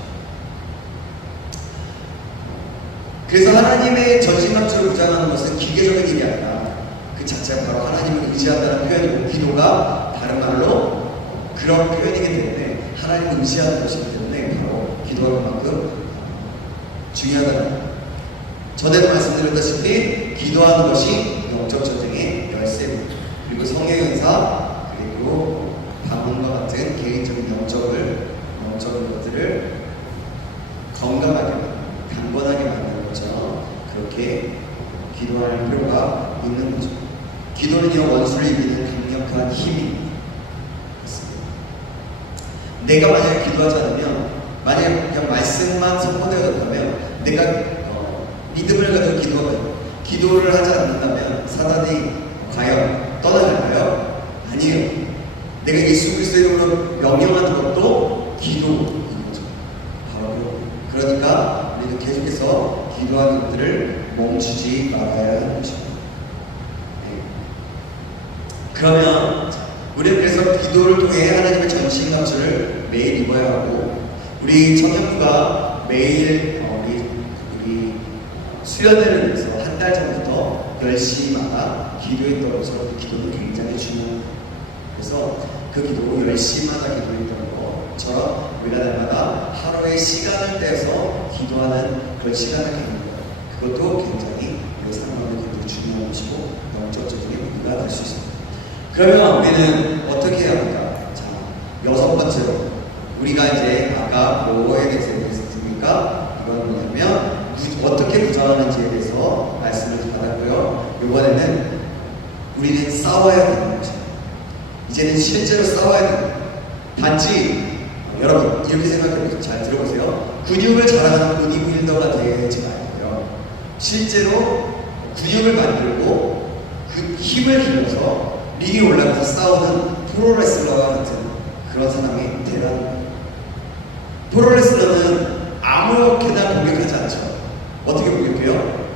그래서 하나님의 전신갑주를 무장하는 것은 기계적인 일이 아니라 그 자체가 바로 하나님을 의지한다는 표현이고, 기도가 다른 말로 그런 표현이기 때문에 하나님을 의지하는 것이기 때문에 바로 기도가 그만큼 중요하다는 거예요. 전에도 말씀드렸다시피 기도하는 것이 영적 전쟁의 열쇠입니다. 그리고 성령의 은사, 그리고 방언과 같은 개인적인 영적인 것들을 건강하게, 강건하게 만드는 거죠. 그렇게 기도할 필요가 있는 거죠. 기도는요, 원수를 이기는 강력한 힘입니다. 내가 만약에 기도하지 않으면, 만약에 그냥 말씀만 선포되었다면 내가 믿음을 가지고 기도를 하지 않는다면 사단이 과연 떠나갈까요? 아니에요. 내가 예수 그리스도 이름으로 명령하는 것도 기도인 거죠. 바로 그러니까 우리는 계속해서 기도하는 것들을 멈추지 말아야 하는 것입니다. 네. 그러면 우리는 그래서 기도를 통해 하나님의 전신갑주를 매일 입어야 하고, 우리 청년부가 매일 우리 수련회를 위해서 한 달 전부터 10시마다 기도했던 것처럼 그 기도는 굉장히 중요합니다. 그래서 그 기도 10시마다 기도했던 것처럼 우리가 날마다 하루의 시간을 떼서 기도하는 그런 시간을 갖는 것, 그것도 굉장히 우리 삶에 굉장히 중요한 것이고 영적인 의미가 될 수 있습니다. 그러면 우리는 어떻게 해야 합니까? 자, 6번째로 우리가 이제 아까 뭐에 대해서 얘기했습니까? 이건 뭐냐면 어떻게 부정하는지에 대해서 말씀을 받았고요. 이번에는 우리는 싸워야 되는 거죠. 이제는 실제로 싸워야 됩니다. 단지 여러분 이렇게 생각해보세요. 잘 들어보세요. 근육을 자랑하는 보디빌더가 되지 말고요. 실제로 근육을 만들고 그 힘을 길러서 링에 올라가서 싸우는 프로레슬러와 같은 그런 사람이 되라는 거예요. 프로레슬러는 아무렇게나 공격하지 않죠. 어떻게 공격해요?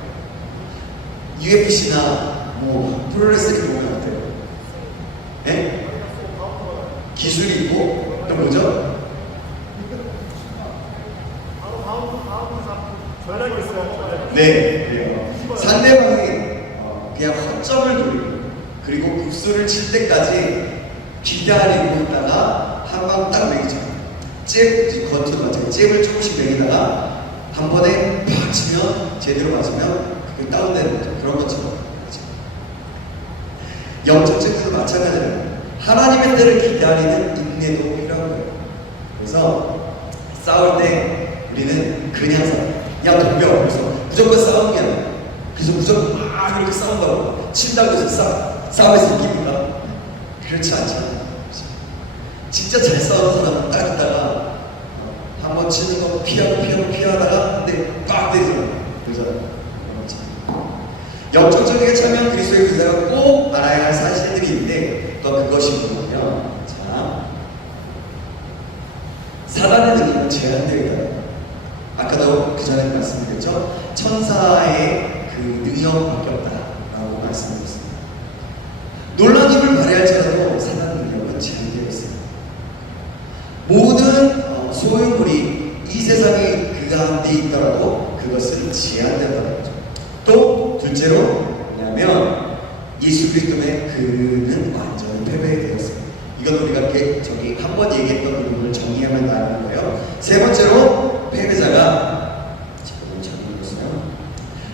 UFC나 뭐 프로레슬링 보면 어때요? 네? 기술이 있고 또 뭐죠? 네, 그래요. 상대방이 그냥 허점을 노리고 그리고 국수를 칠 때까지 기다리고 있다가 한 방 딱 매기죠. 권투도 마찬가지. 잽을 조금씩 매기다가 한 번에 팍 치면 제대로 맞으면 그게 다운되는 거죠. 그런 것처럼. 영적 체크도 마찬가지예요. 하나님의 때를 기다리는 인내도 필요한 거예요. 그래서 싸울 때 우리는 그냥 야 덤벼. 그래서 무조건 싸우는 게 아니야. 그래서 무조건 막 이렇게 싸운다고 친다고 해서 싸움에서 이깁니까? 그렇지 않잖아요. 진짜 잘 싸우는 사람은 딱 있다가 한번 치는 거 피하다가 근데 빡 때리잖아요. 그러잖아요. 영적적이게 참여한 그리스도의 군사가 꼭 알아야 할 사실들이 있는데 또 그것이 뭐냐면, 자, 사단의 능력은 제한되어 있다. 아까도 그 전에 말씀드렸죠. 천사의 그 능력밖에 없다라고 말씀드렸습니다. 놀라운 힘을 발휘할지라도 사단의 능력은 제한되어 있습니다. 모든 소유물이 이 세상에 그 가운데 있더라도 그것은 제한된다는 거죠. 또 둘째로 뭐냐면 예수 그리스도의 그는 완전히 패배되었습니다. 이건 우리가 저기 한번 얘기했던 부분을 정리하면 나가는 거예요. 세 번째로 패배자가 지금 정리했어요.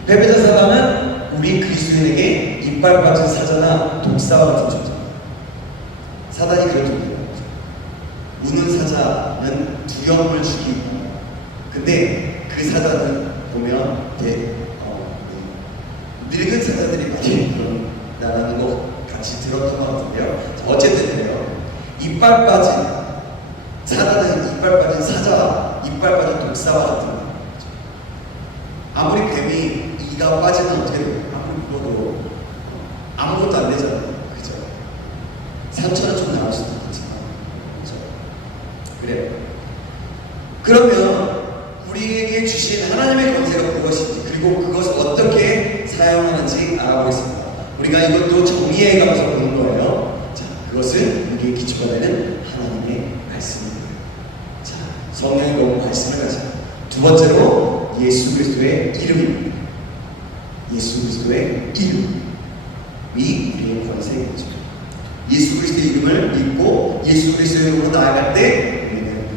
패배자 사단은 우리 그리스도인에게 이빨 빠진 사자나 독사와 같은 존재입니다. 사단이 그런 존재입니다. 우는 사자는 두려움을 주기 위함. 근데 그 사자는 보면 늙은 사자들이 많이 나라는 거 같이 들었던 것 같은데요. 어쨌든요, 이빨 빠진 사자는 이빨 빠진 사자, 이빨 빠진 독사와 같은 거죠. 아무리 뱀이 이가 빠지면 어떻게 돼요? 아무리 불어도 아무것도 안 되잖아요. 그죠? 상처는 좀 나올 수도 있지만, 그죠? 그래요. 그러면 우리에게 주신 하나님의 권세가 무엇인지, 그리고 그것을 어떻게 사용하는지 알아보겠습니다. 우리가 이것도 정리해 가면서 보는 거예요. 자, 그것은 우리의 기초가 되는 하나님의 말씀입니다. 자, 성령의 너무 말씀을 가자. 두 번째로 예수 그리스도의 이름입니다. 예수 그리스도의 이름이 우리의 권세이죠. 예수 그리스도의 이름을 믿고 예수 그리스도의 이름으로 나아갈 때 우리는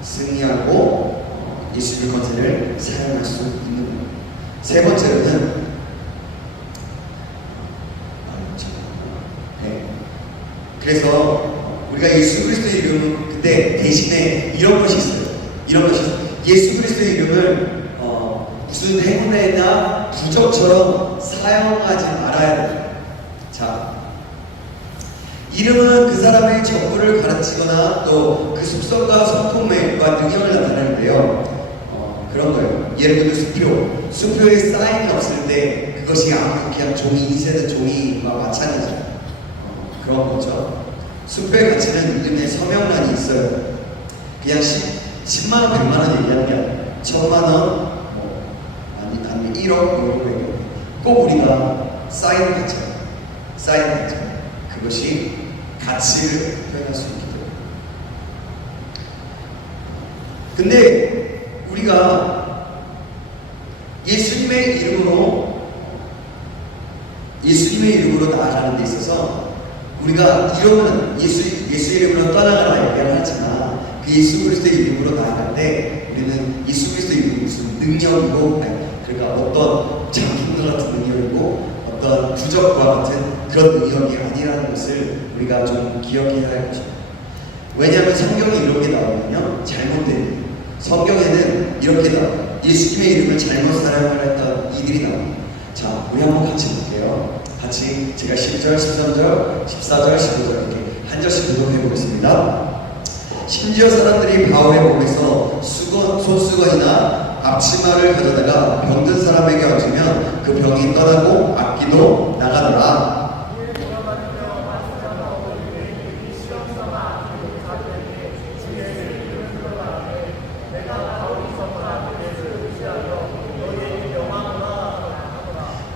승리하고 예수의 권세를 사용할 수 있는 거예요. 세 번째로는 그래서 우리가 예수 그리스도의 이름은 근데 대신에 이런 것이 있어요. 이런 것이 있어요. 예수 그리스도의 이름을 무슨 행운이나 부적처럼 사용하지 말아야 돼요. 자, 이름은 그 사람의 전부를 가르치거나 또 그 속성과 성품과 능력을 나타내는데요. 그런 거예요. 예를 들면 수표에 사인이 없을 때 그것이 아무 그냥 종이 인쇄된 종이와 마찬가지예요. 그런 거죠. 수표의 가치는 이름에 서명란이 있어요. 그냥 10만 원, 100만 원 얘기하는 게 아니에요. 1000만 원, 아니면 1억 이런 거예요. 꼭 우리가 사인을 갖잖아요. 사인을 갖잖아요. 그것이 가치를 표현할 수 있게 돼요. 근데 우리가 예수님의 이름으로 나아가는 데 있어서 우리가 이름은 예수 이름으로 떠나가라 얘기를 하지만 그 예수 그리스도의 이름으로 나아갈 때 우리는 예수 그리스도의 이름이 무슨 능력이고 그러니까 어떤 장풍들 같은 능력이고 어떤 부적과 같은 그런 능력이 아니라는 것을 우리가 좀 기억해야 할 것입니다. 왜냐하면 성경에 이렇게 나오면요 잘못된 성경에는 이렇게 나와요. 예수님의 이름을 잘못 사용을 했던 이들이 나옵니다. 자, 우리 한번 같이 볼게요. 같이 제가 10절, 13절, 14절, 15절 이렇게 한 절씩 교독해 보겠습니다. 심지어 사람들이 바울의 몸에서 손수건이나 앞치마를 가져다가 병든 사람에게 얹으면 그 병이 떠나고 악기도 나가더라.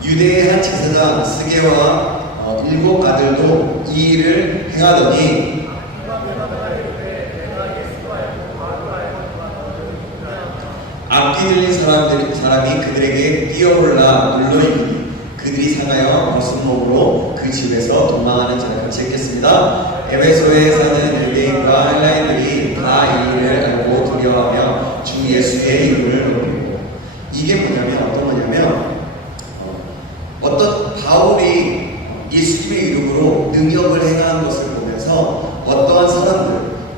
유대의 한 제사장 스게와 7 아들도 이 일을 행하더니 악기 들린 사람이 그들에게 뛰어올라 눌러이니 그들이 상하여 벗은몸으로 그 집에서 도망하는 자를 같이 읽겠습니다. 에베소에 사는 유대인과 헬라인들이 다 이 일을 알고 두려워하며 주 예수의 이름을 높이고 이게 뭐냐면 어떤 거냐면 어떤 바울이 예수님의 이름으로 능력을 행하는 것을 보면서 어떠한 사람들,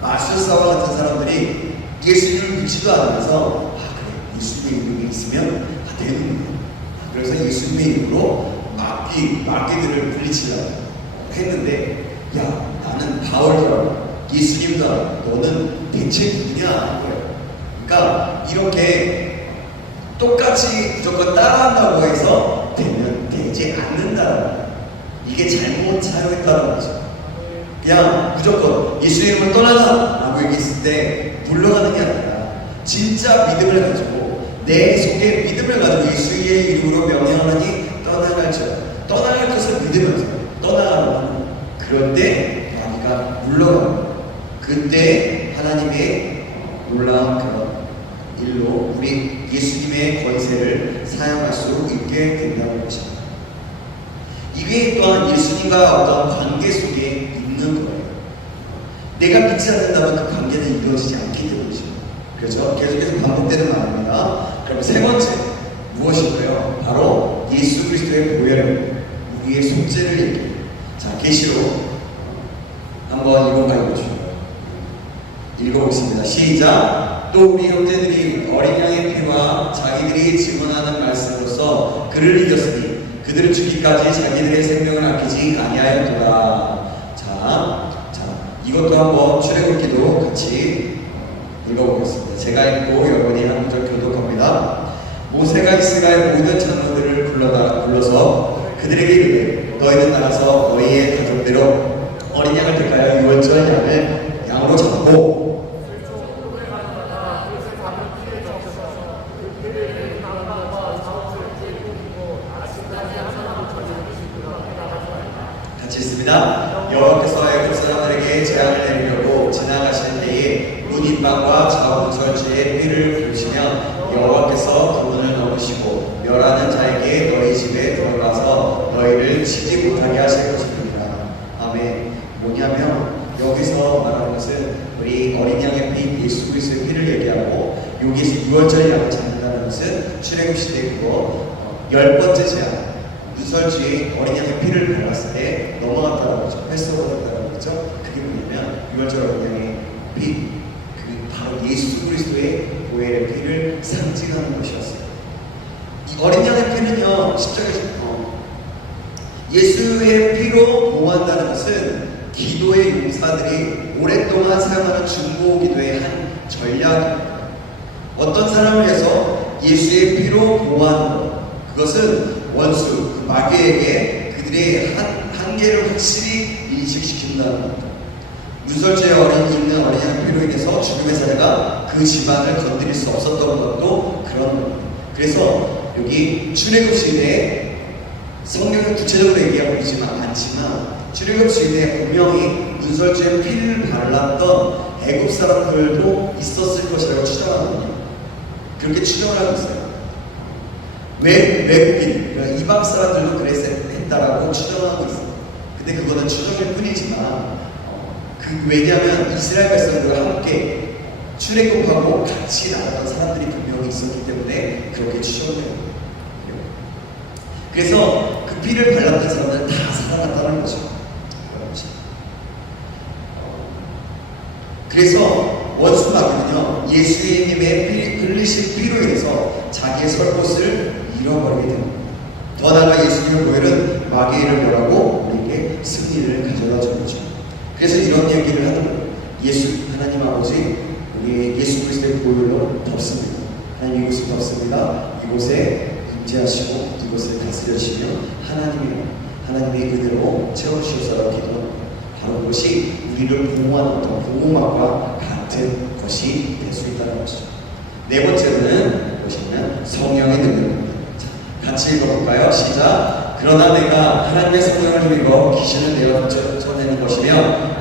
마술사와 같은 사람들이 예수님을 믿지도 않으면서 그래 예수님의 이름이 있으면 되는 거야. 그래서 예수님의 이름으로 마귀들을 물리치려고 했는데 야 나는 바울이라고 예수님도 알고 너는 대체 누구냐 거예요. 그러니까 이렇게 똑같이 무조건 따라한다고 해서 되지 않는다. 이게 잘못 사용했다는 거죠. 그냥 무조건 예수 이름을 떠나라 라고 얘기했을 때 물러가는 게 아니라 진짜 믿음을 가지고 내 속에 믿음을 가지고 예수의 이름으로 명령하니 떠나갈지어다. 떠나갈 것을 믿으면서 떠나가라고 하는 거예요. 그럴 때 마귀가 물러가는 거예요. 그때 하나님의 놀라운 그런 일로 우리 예수님의 권세를 사용할 수 있게 된다는 것입니다. 이게 또한 예수님과 어떤 관계 속에 있는 거예요. 내가 믿지 않는다면 그 관계는 이루어지지 않기 때문이죠. 그렇죠? 계속해서 반복되는 말입니다. 그럼 세 번째 무엇일까요? 바로 예수 그리스도의 보혈, 우리의 속죄를 얘기해요. 자, 계시록 한번 읽어보겠습니다. 시작! 또 우리 형제들이 어린 양의 피와 자기들이 증언하는 말씀으로써 그를 이겼으니 그들을 죽기까지 자기들의 생명을 아끼지 아니하였도다. 자, 이것도 한번 출애굽기도 같이 읽어보겠습니다. 제가 읽고 여러분이 한 구절 교독합니다. 모세가 이스라엘 모든 장로들을 불러서 그들에게 이르되 너희는 나가서 너희의 가족대로 어린 양을 택하여 유월절 양으로 잡고 같이 있습니다. 여호와께서 애굽 사람들에게 재앙을 내리려고 지나가시는 때에 문인방과 자원설주의 피를 부으시면 여호와께서 그분을 넘으시고 멸하는 자에게 너희 집에 들어가서 너희를 치지 못하게 하실 것입니다. 아멘. 뭐냐면 여기서 말하는 것은 우리 어린 양의 피 예수 그리스도의 피를 얘기하고 여기서 유월절 양을 잡는다는 것은 출애굽 시대 그거 10번째 재앙 유설주의 어린 양의 피를 발랐을 때 넘어갔다는 거죠. 패스오버였다는 거죠. 그게 뭐냐면 유월절 어린 양의 피, 그 바로 예수 그리스도의 보혈의 피를 상징하는 것이었어요. 이 어린 양의 피는요, 십자가에서 예수의 피로 보호한다는 것은 기도의 용사들이 오랫동안 사용하는 중보 기도의 한 전략입니다. 어떤 사람을 위해서 예수의 피로 보호하는 것, 그것은 원수, 그 마귀에게 그들의 한계를 확실히 인식시킨다는 것. 문설주에 어린이 있는 어린 양 피로 인해서 죽음의 사례가 그 집안을 건드릴 수 없었던 것도 그런 겁니다. 그래서 여기 출애굽 시대에 성경은 구체적으로 얘기하고 있지만 않지만 출애굽 시대에 분명히 문설주에 피를 발랐던 애굽 사람들도 있었을 것이라고 추정하거든요. 그렇게 추정을 하고 있어요. 외국인, 그러니까 이방 사람들도 그랬다라고 추정하고 있어요. 근데 그거는 추정일 뿐이지만 왜냐하면 이스라엘 백성들과 함께 출애굽하고 같이 나갔던 사람들이 분명히 있었기 때문에 그렇게 추정돼요. 그래서 그 피를 발랐던 사람들은 다 살아났다는 거죠. 그래서 원수 마귀는요, 예수님의 흘리신 피로 인해서 자기의 설 곳을 잃어버리게 됩니다. 더 나아가 예수님의 보혈은 마귀를 멸하고 우리에게 승리를 가져다 주는 거죠. 그래서 이런 얘기를 하는 거예요. 하나님 아버지, 우리 예수 그리스도의 보혈로 덮습니다. 하나님 이곳을 덮습니다. 이곳에 임재하시고 이곳을 다스려주시며 하나님의 은혜로 채워주셔서 기도합니다. 바로 그것이 우리를 보호하는 어떤 보호막과 같은 것이 될 수 있다는 것이죠. 네 번째는 무엇이냐면 성령의 능력입니다. 같이 읽어볼까요? 시작. 그러나 내가 하나님의 성령을 힘입어 귀신을 내어 쫓아내는 것이며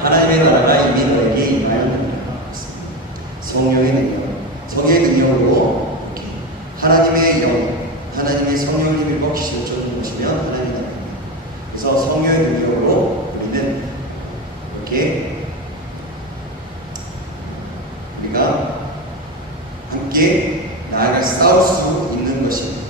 하나님의 나라가 이미 너에게 임하였느니라. 성령의 능력으로 하나님의 성령을 힘입어 귀신을 쫓는 것이며 하나님의 나라입니다. 그래서 성령의 능력으로 우리는 이렇게 우리가 함께 나아가 싸울 수 있는 것입니다.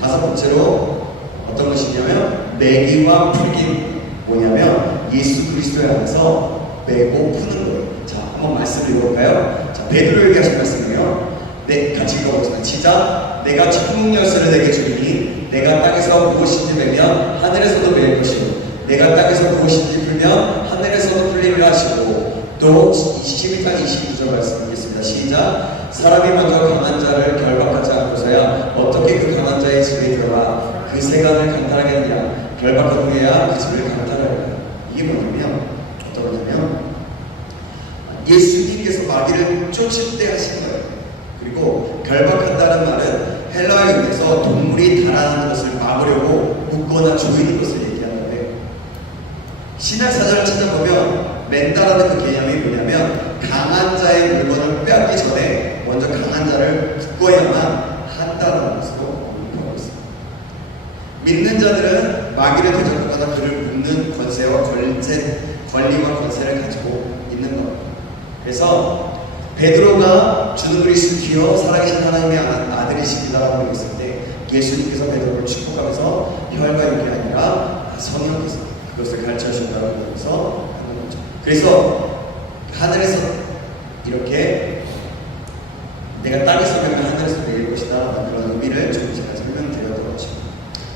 다섯 번째로 어떤 것이냐면 매기와 풀기. 뭐냐면 예수 그리스도에 안에서 매고 푸는 거예요. 자, 한번 말씀을 읽어볼까요? 자, 베드로에게 하신 말씀이에요. 네, 같이 읽어보겠습니다. 시작. 내가 천국 열쇠를 내게 주리니 내가 땅에서 무엇인지 매면 하늘에서도 매일 것이고 내가 땅에서 무엇인지 풀면 하늘에서도 풀리리라 하시고 또 12장 22절 말씀드리겠습니다. 시작. 사람이 먼저 강한 자를 결박하지 않고서야 어떻게 그 강한 자의 집에 들어가 그 세간을 강탈하게 하느냐. 결박한 후에야 그 집을 강탈하리라. 이게 뭐냐면 어떤 거냐면 예수님께서 마귀를 쫓을 때 하신 거예요. 그리고 결박한다는 말은 헬라어에 의해서 동물이 달아나는 것을 막으려고 묶거나 조이는 것을 얘기하는데 신약사전을 찾아보면 맨다라는 그 개념이 뭐냐면 강한 자의 물건을 빼앗기 전에 먼저 강한 자를 묶어야만 한다는 것으로 언급하고 있습니다. 믿는 자들은 마귀를 대적하거나 그를 묶는 권리와 권세를 가지고 있는 겁니다. 그래서 베드로가 주는 그리스도여 살아계신 하나님의 아들이십니다라고 얘기했을 때 예수님께서 베드로를 축복하면서 혈과 육이 아니라 성령께서 그것을 가르쳐 주신다고 하면서 하는 거죠. 그래서 하늘에서 이렇게 내가 땅에서 배우면 하늘에서 배울 것이다 그런 의미를 조금 제가 설명드렸던 거죠.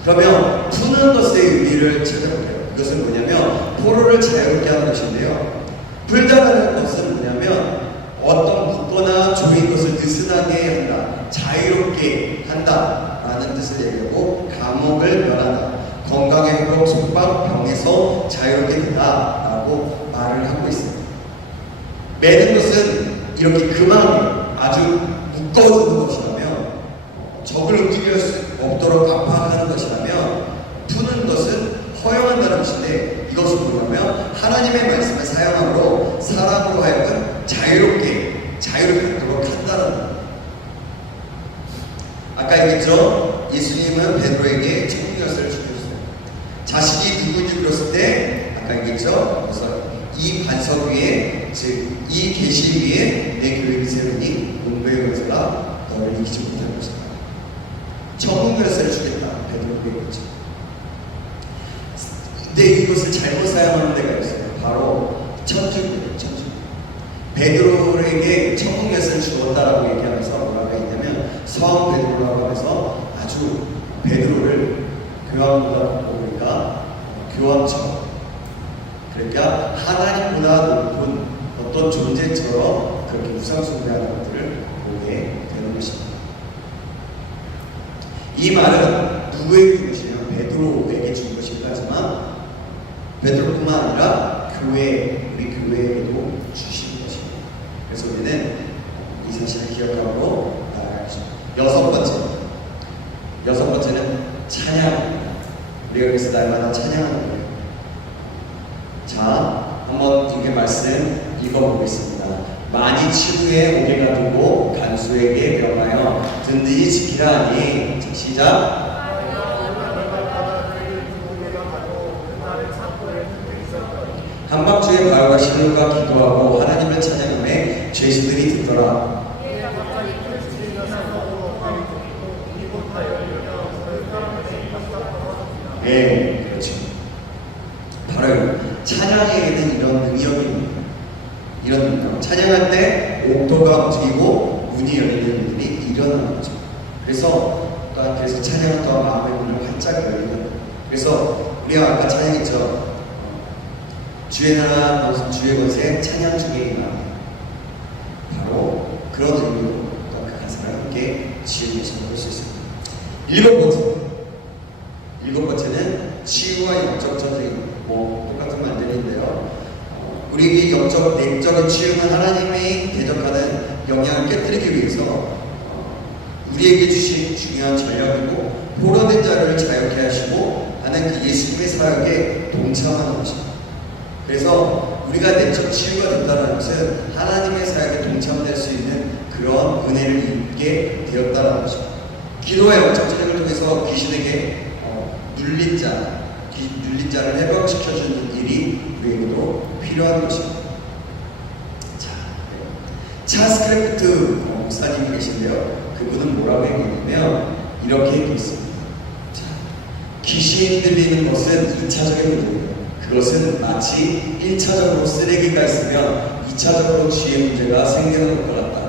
그러면 푸는 것의 의미를 찾아볼게요. 이것은 뭐냐면 포로를 자유롭게 하는 것인데요. 풀다라는 것은 뭐냐면 어떤 묶거나 조인 것을 느슨하게 한다, 자유롭게 한다라는 뜻을 얘기하고 감옥을 멸한다, 건강의 회복, 속박, 병에서 자유롭게 된다라고 말을 하고 있습니다. 매는 것은 이렇게 그만 아주 묶어두는 것이라면 적을 움직일 수 없도록 압박하는 것이라면 푸는 것은 허용한다는 것인데 이것은 뭐냐면 하나님의 말씀을 사용함으로 사람으로 하여금 자유롭게 하도록 한다는 겁니다. 아까 얘기했죠? 예수님은 베드로에게 천국 열쇠를 주셨어요. 자신이 누구인지 물었을 때 아까 얘기했죠? 그래서 이 반석 위에 즉 이 계시 위에 내 교회를 세우니 농부의 열쇠가 너를 이기지 못할 것이다. 천국 열쇠를 주겠다. 베드로에게 얘기했죠. 근데 이것을 잘못 사용하는 데가 있어요. 바로 천주교예요. 베드로에게 천국 열쇠를 주었다라고 얘기하면서 뭐라고 했냐면 성 베드로라고 하면서 아주 베드로를 교황보다 우리가 교황처럼 그러니까 하나님보다 높은 어떤 존재처럼 그렇게 우상숭배하는 것들을 보게 되는 것입니다. 이 말은 누구에게 준 것이냐면 베드로에게 준 것이기도 하지만 베드로뿐만 아니라 우리 교회에게도 주신 것입니다. 그래서 우리는 이 사실을 기억하고 나아가겠습니다. 여섯 번째는 찬양입니다. 우리가 여기서 날마다 찬양하는 거예요. 자, 한번 이렇게 말씀 읽어보겠습니다. 많이 치부에 오게가 두고 간수에게 명하여 든든히 지키라 하니. 자, 시작. 한밤중에 바울과 시므가 기도하고 하나님을 찬양하며 죄수들이 듣더라. 네, 그렇죠. 바로 찬양에게는 이런 능력입니다. 이런 능력. 찬양할 때 옥도가 움직이고 문이 열리는 일들이 일어나는 거죠. 그래서 찬양은 더 마음의 문을 활짝 열리는 거예요. 그래서 우리가 아까 찬양했죠. 주의 나라 무슨 주의 것에 찬양 중에 임하네. 바로 그런 의미로 그 가사를 함께 지으면서 볼 수 있습니다. 일곱 번째는 치유와 영적 전쟁입니다. 똑같은 말들인데요. 우리에게 영적, 내적인 치유는 하나님이 대적하는 영향을 깨뜨리기 위해서 우리에게 주신 중요한 전략이고, 포로된 자를 자유케 하시고 하는 그 예수님의 사역에 동참하는 것입니다. 그래서 우리가 내적 치유가 된다는 것은 하나님의 사역에 동참될 수 있는 그런 은혜를 입게 되었다는 것입니다. 기도와 영적 전쟁을 통해서 귀신에게 눌린 자를 회복시켜주는 일이 우리에게도 필요한 것입니다. 자, 찰스 크래프트 목사님이 계신데요. 그분은 뭐라고 얘기했냐면 이렇게 얘기했습니다. 자, 귀신이 들리는 것은 2차적인 문제예요. 그것은 마치 1차적으로 쓰레기가 있으면 2차적으로 쥐의 문제가 생기는 것 같다.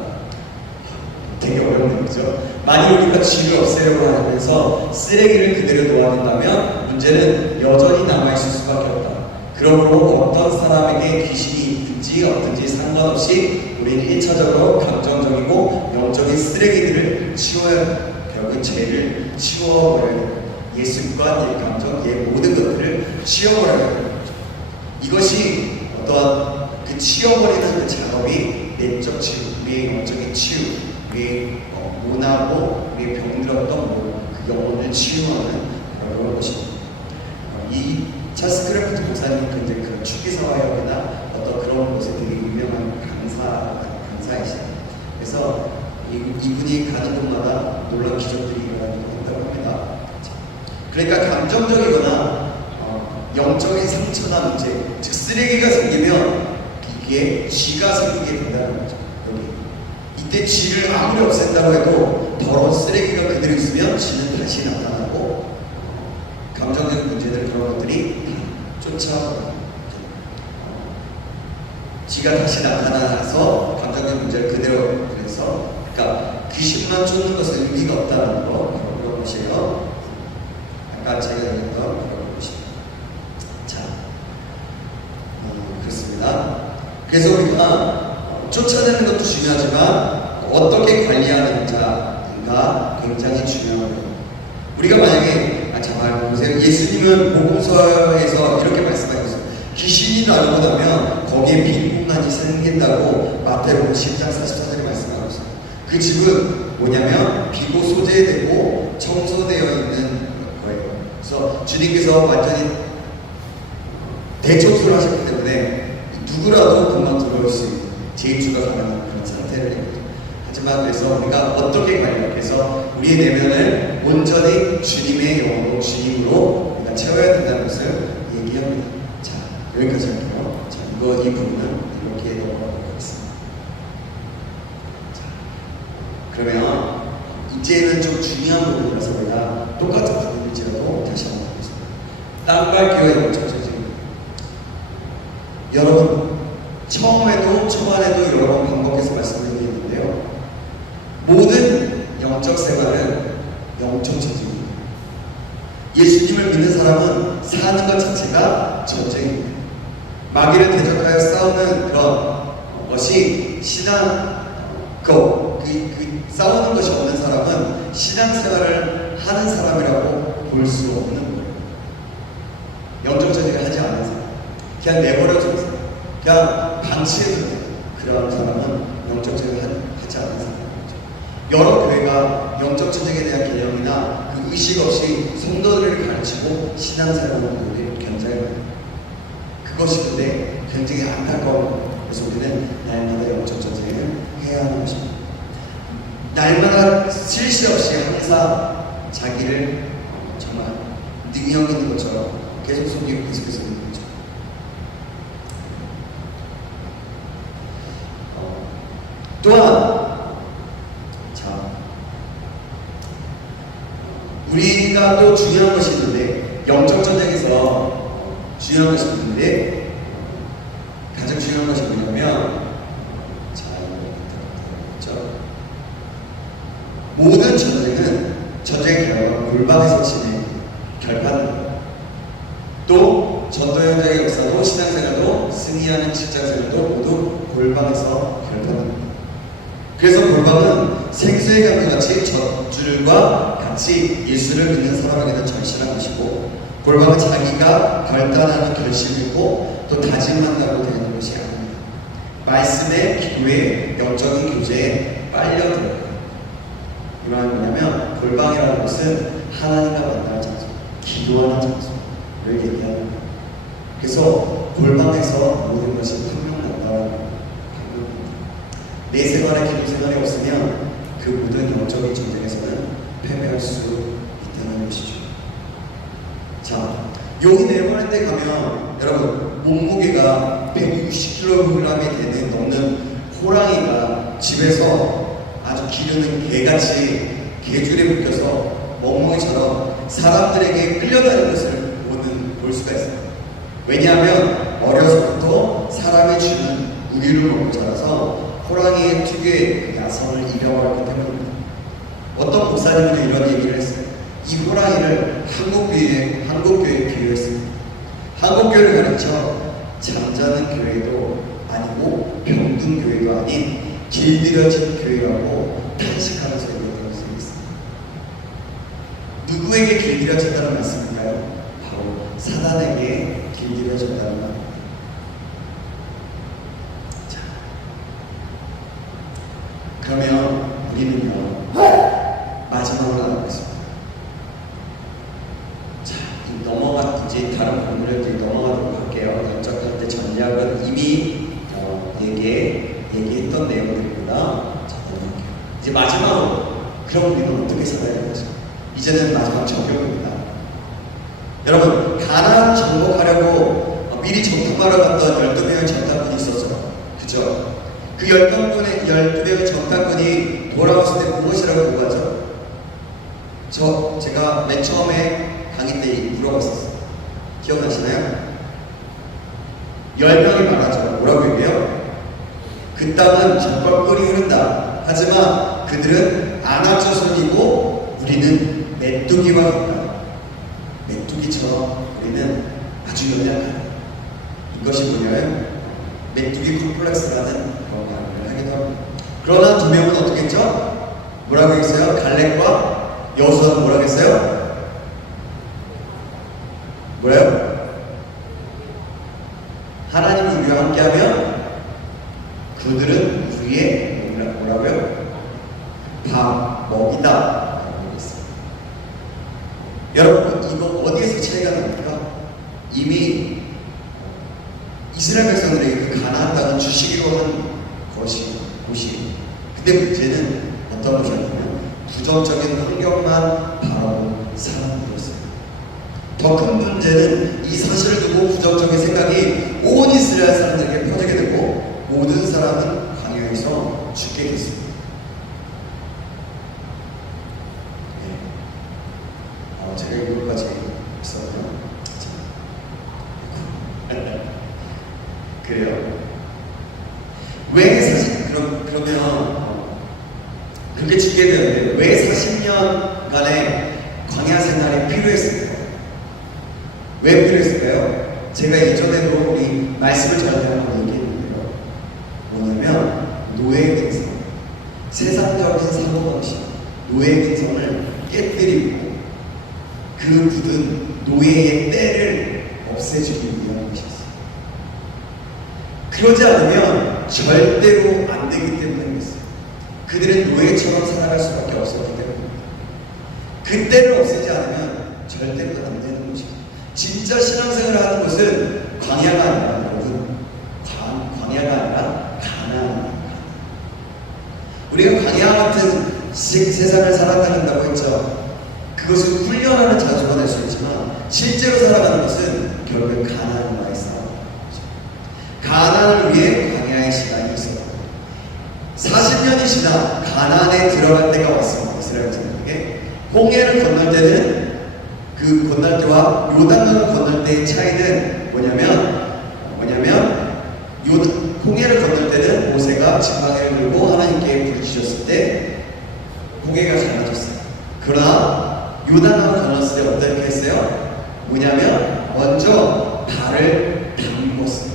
되게 어렵네요, 그죠? 만일 우리가 쥐를 없애려고 하면서 쓰레기를 그대로 놓아둔다면 문제는 여전히 남아있을 수밖에 없다. 그러므로 어떤 사람에게 귀신이 있든지 없든지 상관없이 우리는 1차적으로 감정적이고 영적인 쓰레기들을 치워야 합니다. 결국 죄를 치워버려야 됩니다. 옛 습관, 옛 감정, 옛 모든 것들을 치워버려야 됩니다. 이것이 어떤 그 치워버리는 그 작업이 내적 치유, 우리의 영적인 치유, 우리의 모나고 우리의 병들었던 그 영혼을 치유하는 그런 것입니다. 이 찰스 크래프트 목사님은 굉장히 그런 축기사화역이나 어떤 그런 곳에 되게 유명한 강사이시다. 그래서 이분이 가는 곳마다 놀라운 기적들이 일어난다고 합니다. 그러니까 감정적이거나 영적인 상처나 문제, 즉 쓰레기가 생기면 이게 쥐가 생기게 된다는 거죠. 이때 쥐를 아무리 없앤다고 해도 더러운 쓰레기가 그대로 있으면 쥐는 다시 나타나고 감정적인 문제들 그런 것들이 쫓아오고 쥐가 다시 나타나서 감정적인 문제를 그대로 그래서 그러니까 귀신만 쫓는 것은 의미가 없다는 거 그런 것이에요. 아까 제가 얘기했던 그런 것입니다. 자, 그렇습니다. 그래서 우리가 쫓아내는 것도 중요하지만 어떻게 관리하는가가 굉장히 중요합니다. 우리가 만약에 잘 보세요. 예수님은 복음서에서 이렇게 말씀하셨어요. 귀신이 나오고 나면 거기에 빈 공간이 생긴다고 마태복음 10장 44절에 말씀하고 있어요. 그 집은 뭐냐면 비고 소재되고 청소되어 있는 거예요. 그래서 주님께서 완전히 대청소를 하셨기 때문에 누구라도 금방 들어올 수 있는 재입주가 가능한 그런 상태를 얘기해요. 하지만 그래서 우리가 어떻게 관리해서 우리의 내면을 온전히 주님의 영으로 주님으로 우리가 채워야 된다는 것을 얘기합니다. 자, 여기까지 할게요. 자, 이 부분은 이렇게 넘어가도록 하겠습니다. 자, 그러면 이제는 좀 중요한 부분이라서 우리가 똑같은 부분일지라도 다시 한번 보겠습니다. 땅밟기와 영적 전쟁입니다. 여러분, 초반에도 여러 번 반복해서 말씀드리는데요. 모든 영적 생활은 영적 전쟁입니다. 예수님을 믿는 사람은 사는 것 자체가 전쟁입니다. 마귀를 대적하여 싸우는 그런 것이 신앙, 싸우는 것이 없는 사람은 신앙생활을 하는 사람이라고 볼 수 없는 거예요. 영적 전쟁을 하지 않는 사람, 그냥 내버려두는 사람, 그냥 방치해두는 그런 사람은 영적 전쟁을 하지 않는 사람이죠. 여러 교회가 영적 전쟁에 대한 개념이나 그 의식 없이 성도들을 가르치고 신앙생활을 하는 분들이 굉장히 많아요. 그것이 근데 굉장히 안타까운 거예요. 그래서 우리는 날마다 영적 전쟁을 해야 하는 것입니다. 날마다 쉴 새 없이 항상 자기를 정말 능력 있는 것처럼 계속 속이고 계속해서 있는 거죠. 또한 우리가 또 중요한 것이 있는데, 영적 전쟁에서 중요한 것이 있는데, 가장 중요한 것이 뭐냐면, 모든 전쟁은 전쟁의 결과가 골방에서 결판됩니다. 또 전도 현장의 역사도 신앙생활도 승리하는 직장생활도 모두 골방에서 결판됩니다. 그래서 골방은 생수의 강물같이 젖줄과 같이 예수를 믿는 사람에게는 절실한 것이고, 골방은 자기가 결단하는 결심이고 또 다짐한다고 되는 것이 아닙니다. 말씀의 기도에 영적인 교제에 빨려들어요. 이 말은 뭐냐면, 골방이라는 것은 하나님과 만나는 장소, 기도하는 장소를 얘기하는 거예요. 그래서 골방에서 모든 것이 판명난다는 거예요. 내 생활에 기도 생활이 없으면 그 모든 영적인 전쟁에서는 패배할 수 있다는 것이죠. 자, 여기 네버랜드 에 가면 여러분, 몸무게가 160kg이 넘는 호랑이가 집에서 아주 기르는 개같이 개줄에 묶여서 멍멍이처럼 사람들에게 끌려다니는 것을 볼 수가 있어요. 왜냐하면 어려서부터 사람이 주는 우유를 먹고 자라서 호랑이의 특유의 야성을 잃어버렸기 때문입니다. 어떤 목사님은 이런 얘기를 했어요. 이 호랑이를 한국교회에 비유했습니다. 한국교회를 가르쳐 잠자는 교회도 아니고 병든 교회도 아닌 길들여진 교회라고 탄식하면서 얘기했던 것이 있습니다. 누구에게 길들여진다는 말씀일까요? 바로 사단에게 길들여진다는 말입니다. 자, 그러면 우리는요, 마지막으로 나가겠습니다. 자, 이제 다른 부분을 넘어가도록 할게요. 영적할 때 전략은 이미 얘기했던 내용들입니다. 자, 넘어갈게요. 이제 마지막으로, 그럼 우리는 어떻게 살아야 되는지, 이제는 마지막 적용입니다. 여러분, 가나안 정복하려고 미리 정탐하러 갔던 12명의 정탐꾼이 있었어요. 그죠? 그 12명의 정탐꾼이 돌아왔을 때 무엇이라고 보고하죠? 제가 맨 처음에 강의 때 물어봤었어요. 기억나시나요? 10명이 말하죠. 뭐라고 얘기해요? 그 땅은 젖과 꿀이 흐른다. 하지만 그들은 아나조선이고 우리는 메뚜기와 같다. 메뚜기처럼 우리는 아주 연약하다. 이것이 뭐냐면 메뚜기 컴플렉스라는 그런 말을 하기도 합니다. 그러나 두 명은 어떻게 했죠? 뭐라고 했어요? 갈렙과 여호수아는 뭐라고 했어요? 뭐래요? 하나님이 우리와 함께하면 그들은 우리의 뭐라고요? 밥, 먹이다 라고 했습니다. 여러분, 이거 어디에서 차이가 납니까? 이미 이스라엘 백성들에게 그 가나안 땅은 주시기로 한 곳이. 근데 문제는 어떤 것이었냐면 부정적인 환경만 바라본 사람들이었어요. 더 큰 문제는 이 사실을 두고 부정적인 생각이 온 이스라엘 사람들에게 퍼지게 되고 모든 사람은 광야에서 죽게 됐습니다. 제가 이걸까지 했었나요? 그래요. 왜 사실 그러면 그렇게 죽게 되는데 왜 40년간의 광야 생활이 필요했을까요? 왜 필요했을까요? 제가 예전에도 우리 말씀을 전하고 얘기했는데요. 뭐냐면 노예의 생활. 세상적인 사고방식, 노예 근성을 깨뜨리고 그 묻은 노예의 때를 없애주기 위한 것이었어요. 그러지 않으면 절대로 안 되기 때문이었어요. 그들은 노예처럼 살아갈 수밖에 없었기 때문입니다. 그 때를 없애지 않으면 절대로 안 되는 것입니다. 진짜 신앙생활을 하는 것은 광야가 아니라 여러분, 광야가 아니라 가나안입니다. 우리가 광야 같은 세상을 살아가는다고 했죠. 그것을 훈련하는 자주가 될 수 있지만 실제로 살아가는 것은 결국엔 가나안과의 싸움이죠. 가나안을 위해 광야의 시간이 있었고 40년이 지나 가나안에 들어갈 때가 왔습니다. 이스라엘 자들에게 홍해를 건널 때는 그 건널 때와 요단강을 건널 때의 차이는 뭐냐면 홍해를 건널 때는 모세가 지팡이를 들고 하나님께 부르짖었을 때 홍해가 갈라졌어요. 그러나 요단강을 건넜을 때 어떻게 했어요? 뭐냐면 먼저 발을 담궜어요.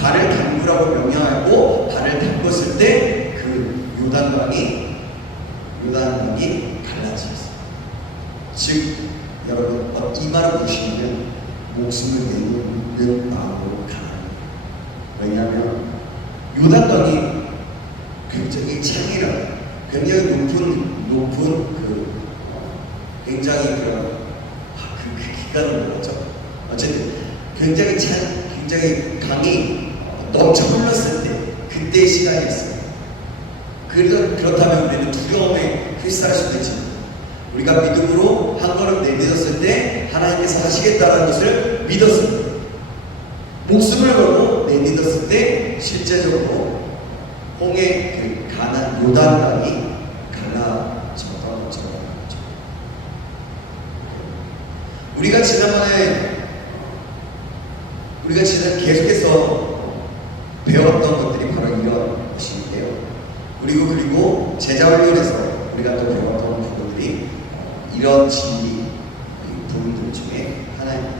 발을 담그라고 명령하고 발을 담궜을 때 그 요단강이 갈라졌어요. 즉 여러분 이 말을 보시면 목숨을 내놓는 마음으로 가요. 왜냐하면 요단강이 굉장히 창이라 굉장히 높은 굉장히 그 기간을 먹었죠. 어쨌든 굉장히 강이 넘쳐 흘렀을 때 그때의 시간이었어요. 그렇다면 우리는 두려움에 휩싸일 수도 있지만 우리가 믿음으로 한 걸음 내딛었을 때 하나님께서 하시겠다는 것을 믿었습니다. 목숨을 걸고 내딛었을 때 실제적으로 홍해 가나안 요단강이 갈라졌던 것처럼 우리가 계속해서 배웠던 것들이 바로 이런 것인데요. 그리고 제자훈련에서 우리가 또 배웠던 부분들이 이런 진리 부분들 중에 하나입니다.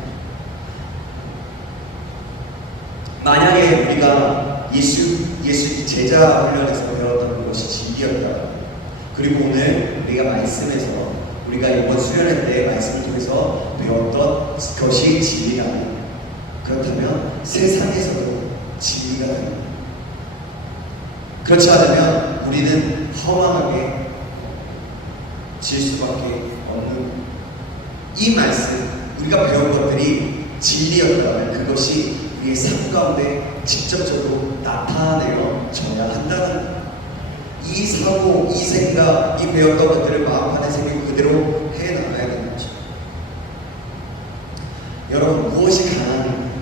만약에 우리가 예수 제자 훈련에서 배웠던 것이 진리였다. 그리고 오늘 우리가 말씀에서 우리가 이번 수련회 때 말씀을 통해서 배웠던 것이 진리가 아닙니다. 그렇다면 세상에서도 진리가 됩니다. 그렇지 않으면 우리는 허망하게 질 수밖에 없는 이 말씀, 우리가 배운 것들이 진리였다면 그것이 우리의 삶 가운데 직접적으로 나타내어져야 한다는 이 사고, 이 생각, 이 배웠던 것들을 마음 안에 새기고 그대로 해나가야 되는 거죠. 여러분, 무엇이 가난입니까?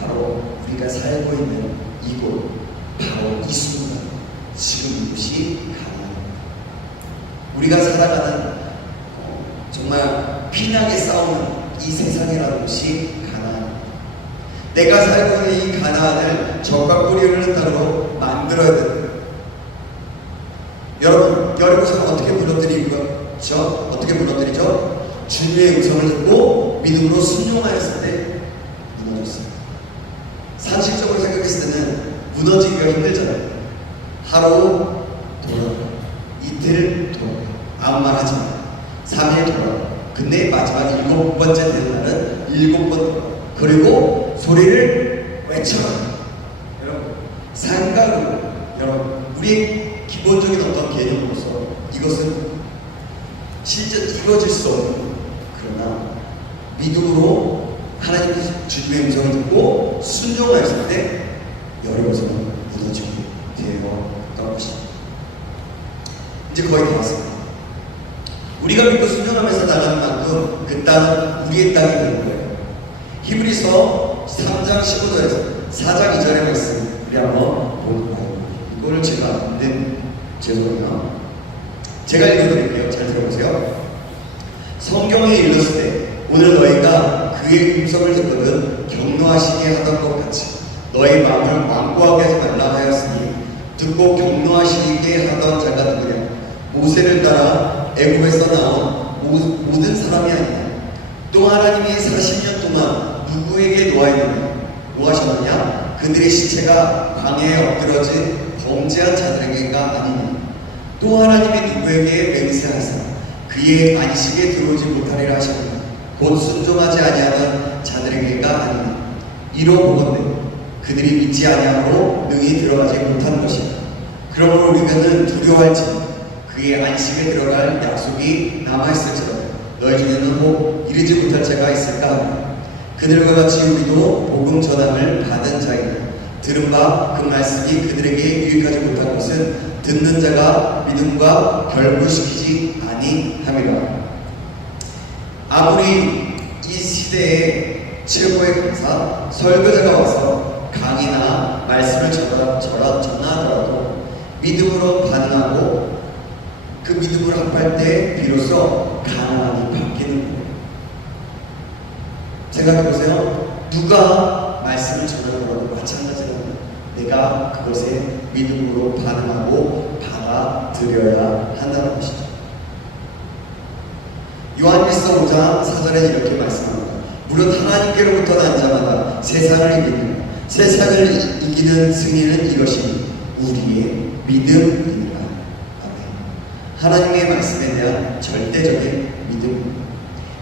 바로 우리가 살고 있는 이곳, 바로 이 순간, 지금 이곳이 가난입니다. 우리가 살아가는 정말 피나게 싸우는 이 세상이라는 것이 가나안입니다. 내가 살고 있는 이 가나안을 적과 꿀이 흐르는 땅으로 만들어야 됩니다. 여러분, 여리고성은 어떻게 무너뜨리죠? 주님의 음성을 듣고 믿음으로 순종하였을 때 무너졌어요. 상식적으로 생각했을 때는 무너지기가 힘들잖아요. 하루 돌아요. 이틀 돌아요. 아무 말 하지 마요. 3일 돌아요. 근데 마지막 7번째 되는 날은 7번 돌아요. 그리고 소리를 외쳐요. 여러분, 생각으로, 여러분, 우리의 기본적인 어떤 개념으로서 이것은 실제 이루어질 수 없는, 그러나 믿음으로 하나님의 주님의 음성을 듣고 순종하였을 때 여리고성은 무너지게 되었던 것입니다. 이제 거의 다 왔습니다. 우리가 믿고 순종하면서 나가는 만큼 그 땅은 우리의 땅이 되는 거예요. 히브리서 3장 15절에서 4장 2절의 말씀 우리 한번 보도록 하겠습니다. 이거를 제가 읽어드릴게요. 잘 들어보세요. 성경에 읽었을 때 오늘 너희가 그의 음성을 듣거든 경노하시게 하던 것 같이 너희 마음을 완고하게 하지 말라 하였으니 듣고 경노하시게 하던 자가 누구냐? 모세를 따라 애굽에서 나온 모든 사람이 아니냐? 또 하나님이 40년 동안 누구에게 노하셨느냐? 그 그들의 시체가 광야에 엎드러진 범죄한 자들에게가 아니니 또 하나님이 누구에게 맹세하사 그의 안식에 들어오지 못하리라 하셨느냐 곧 순종하지 아니하는 자들에게가 아니니 이로 보건대 그들이 믿지 아니함으로 능히 들어가지 못한 것이다. 그러므로 우리는 두려워할지 그의 안식에 들어갈 약속이 남아있을지라도 너희 중에는 혹 이르지 못할 자가 있을까 하며 그들과 같이 우리도 복음 전함을 받은 자이다. 들은 바 그 말씀이 그들에게 유익하지 못한 것은 듣는 자가 믿음과 결부시키지 아니함이라. 아무리 이 시대의 최고의 강사 설교자가 와서 강의나 말씀을 전하더라도 믿음으로 반응하고 그 믿음을 합할 때 비로소 가능하게 바뀌는 거예요. 생각해보세요. 누가 말씀을 전하더라도 마찬가지로 내가 그것에 믿음으로 반응하고 받아들여야 한다는 것이죠. 요한일서 5장 4절에 이렇게 말씀합니다. 물론 하나님께로부터 난 자마다 세상을 이기는 세상을 이기는 승리는 이것이 우리의 믿음이니라. 아멘. 하나님의 말씀에 대한 절대적인 믿음.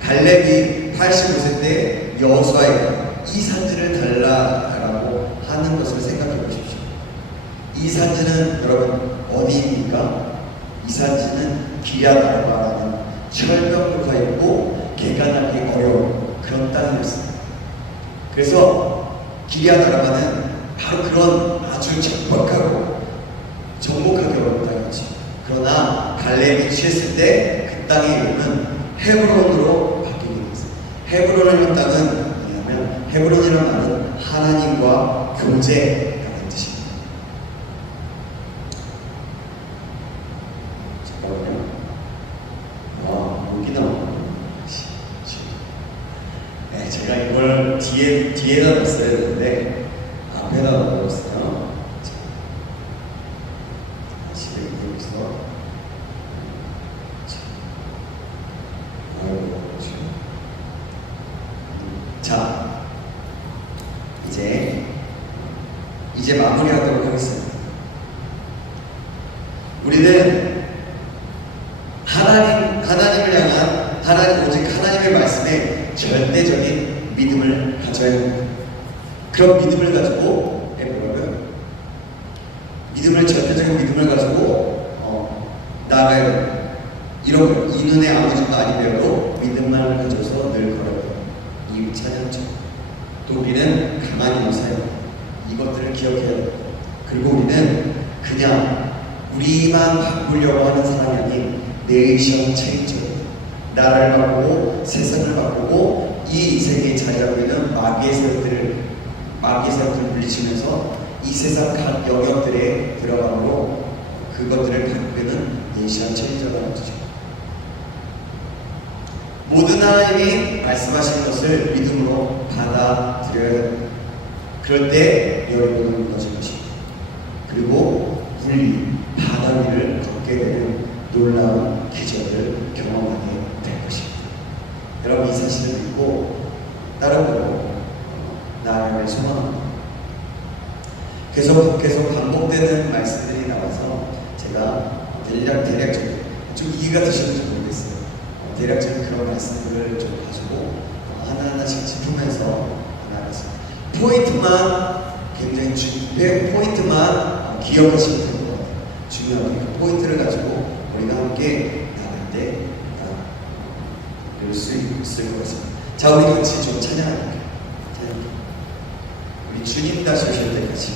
갈렙이 85세 때 여호수아에게 이 산지를 달라라고 하는 것을 생각해 보십시오. 이 산지는 여러분 어디입니까? 이 산지는 기랴다라는 철벽부가 있고 개간하기 어려운 그런 땅이었습니다. 그래서 기랴다라는 바로 그런 아주 척박하고 정복하기 어려운 땅이었죠. 그러나 갈렙이 취했을 때 그 땅의 이름은 헤브론으로 바뀌게 됐어요. 헤브론이라는 땅은 뭐냐면 헤브론이라는 말은 하나님과 교제라는 뜻입니다. 잠깐만요. 여기 나오네. 네, 제가 이걸 뒤에다 넣었어야 되는데 앞에다 넣었어요. 다시 여기서 자, 이제 마무리하도록 하겠습니다. 우리는 하나님을 향한 오직 하나님의 말씀에 절대적인 믿음을 가져야 합니다. 그런 믿음을 가지고 뭐라고요? 절대적인 믿음을 가지고 나아가야 돼요. 이런 거, 이 눈에 아무 정도 아니더라도 믿음만 가져서 늘 걸어요. 이 찬양처럼. 또 우리는 가만히 못사요. 이것들을 기억해야 돼요. 그리고 우리는 그냥 우리만 바꾸려고 하는 사람이 아닌 네이션 체인저예요. 나를 바꾸고 세상을 바꾸고 이 세계에 자리하고 있는 마귀의 세력들을 물리치면서 이 세상 각 영역들에 들어감으로 그것들을 바꾸는 네이션 체인저라는 뜻이죠. 모든 하나님이 말씀하신 것을 믿음으로 받아들여야 합니다. 그럴 때 여러분은 무너질 것입니다. 그리고 바다 위를 걷게 되는 놀라운 기적을 경험하게 될 것입니다. 여러분 이 사실을 믿고 따라보고 나아갈 소망합니다. 계속 반복되는 말씀들이 나와서 제가 대략적으로 좀 이해가 되시는지 모르겠어요. 대략적인 그런 말씀들을 좀 가지고 하나하나씩 짚으면서 나아갔습니다. 포인트만 굉장히 포인트만 기억하시면 될 것 같아요. 중요한 그 포인트를 가지고 우리가 함께 나갈 때 이룰 수 있을 것 같습니다. 자, 우리 같이 좀 찬양할게요. 우리 주님 다시 오실 때까지.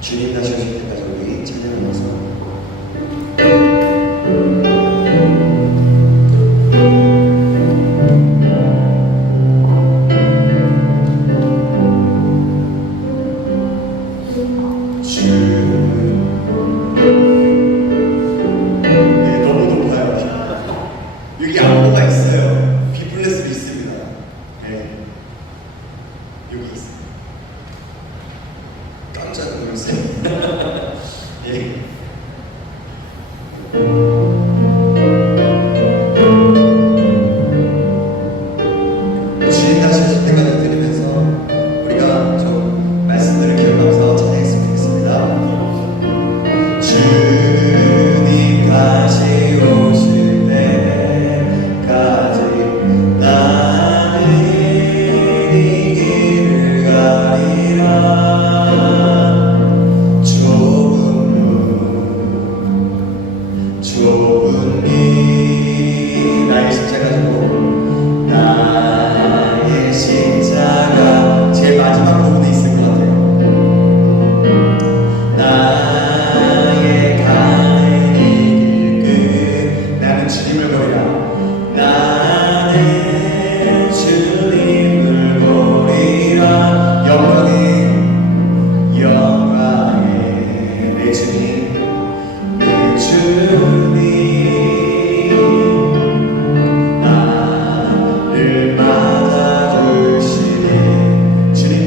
주님 다시 오실 때까지 우리 찬양하면서 예.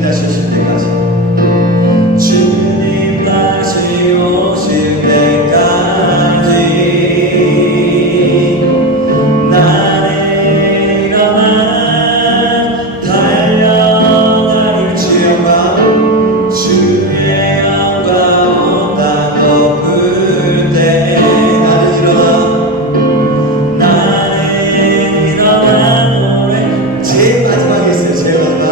다시 오실 때까지. 주님 다시 오실 때까지 나는 일어나 달려갈 지어가 주의 영광 온다 높을 때 나는 일어나 노래 제일 마지막에 있어요. 제일 마지막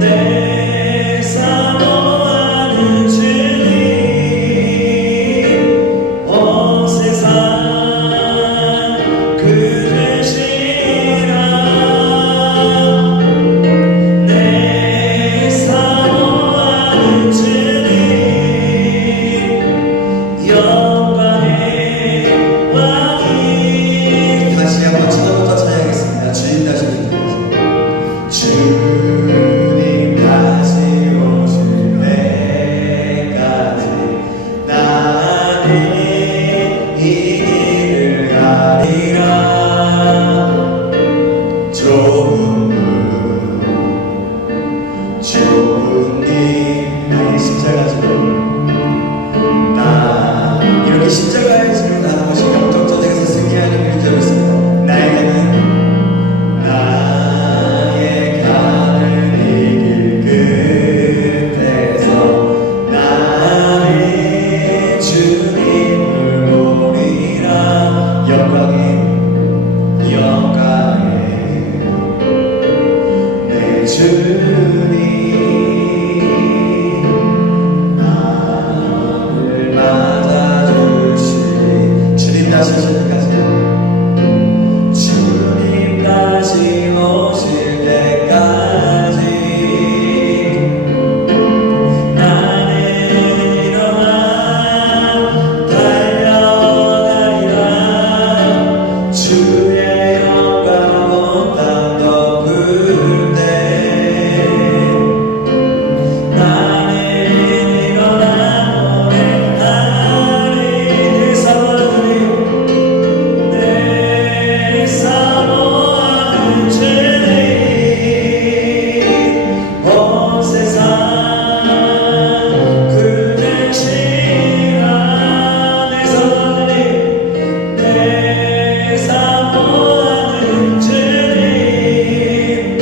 내 사모하는 주님 온 세상 그 되시라 내 사모하는 주님 영광의 왕이 다시 한번 처음부터 찬양하겠습니다. 주님 다시 오실 때까지 주님 다시 오실 때까지 나는 이 길을 가리라 좋은 님 나의 십자가 지고 나 이렇게 십자가의 짐을 다는 것이 영적 전쟁에서 승리하는 일이 되고 있습니다. 나에게는 나의 가는 이 길 끝에서 나의 주님을 보리라 영광의 내 주님 나를 맞아주시리 주님 다시 오실 때까지 주님 다시 오실 때까지 나는 일어나 달려가리라 주의 영광 온 땅 덮을 때 나는 일어나 노래하리 내 사모하는 주님 온 세상 그 되시라 내 사모하는 주님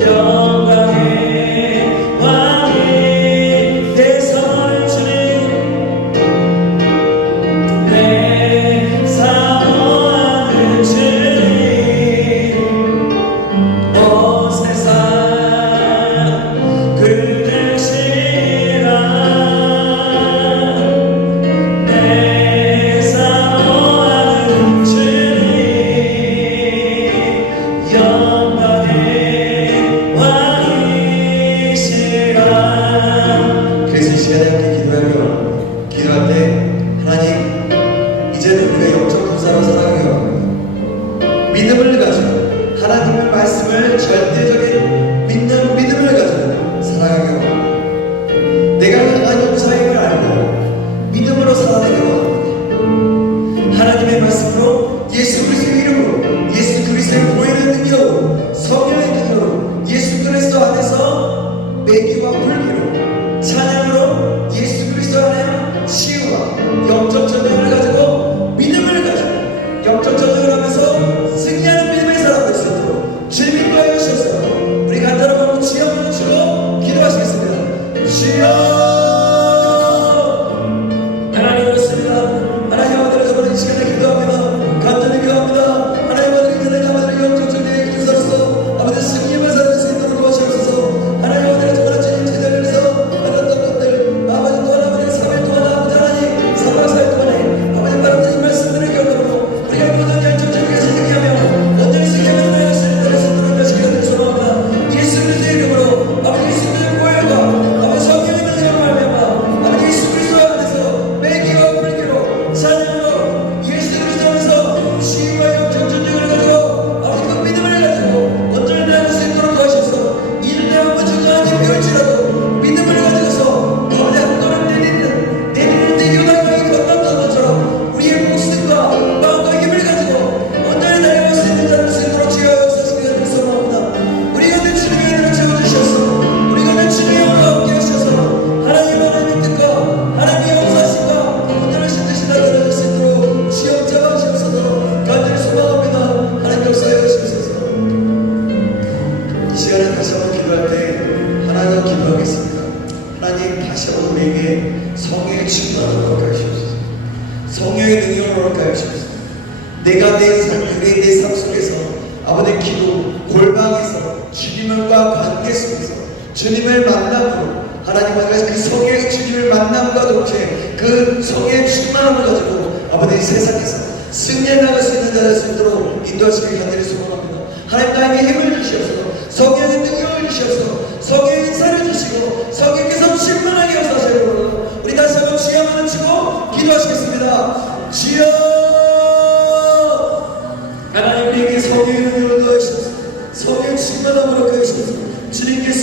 영광의 왕이 되사 주님 내 사모하는 주님 온 세상 그 되시라 내 사모하는 주님 영광의 왕이시라 그래서 이 시간에 함께 기도할 때 하나님 이제는 우리가 영적 군사로 살아가게 합니다. 믿음을 가지고 하나님의 말씀을 절대적인 믿음을 가지고 살아가게 합니다. 내가 강한 용사인 걸 알고 믿음으로 살아가게 합니다. 하나님의 말씀으로 예수 그리스도의 이름으로 예수 그리스도의 보이는 능력으로 성령의 능력으로 예수 그리스도 안에서 매기와 불기로 찬양으로 예수 그리스도 안에 치유와 영적 전쟁을 가지고 믿음을 가지고 영적 전쟁을 하면서 승리하는 믿음의 사람들 수 있도록 주님 인도하여 주셔서 우리 간단한 마음으로 주여 부르시고 기도하시겠습니다. 주여 하나님 그렇습니다. 하나님 아버지를 저번에 이 시간에 기도합니다. 간절히 기도합니다. 하나님 아버지 이제는 아버지의 영적 전쟁의 군사로서 아버지 승리만 살릴 수 있도록 도와주옵소서. 하나님 아버지를 저번에 주님 제자리에서 하나님 이 시간에 다시 한번 기도할 때 하나님 기도하겠습니다. 하나님 다시 한번 우리에게 성령의 충만을 얻게 하시옵소서. 성령의 능력을 얻게 하시옵소서. 내가 내 삶 속에서 아버지의 기도 골방에서 주님과 관계 속에서 주님을 만남으로 하나님과 그 성령의 주님을 만남과 동시에 그 성령의 충만함을 가지고 아버지 세상에서 승리해 나갈 수 있는 자를 할 수 있도록 인도하시길 간절히 소원합니다. 하나님 나에게 힘을 주시옵소서. 성령의 능력을 주시옵소서. 성령의 인사를 주시고 성령께서 충만하게 역사하시옵소서. 우리 다시 한번 주여 한번 치고 기도하시겠습니다. 주여 하나님 우리에게 성령의 능력을 더하시옵소서. 성령의 충만함으로 더하시옵소서. 주님께서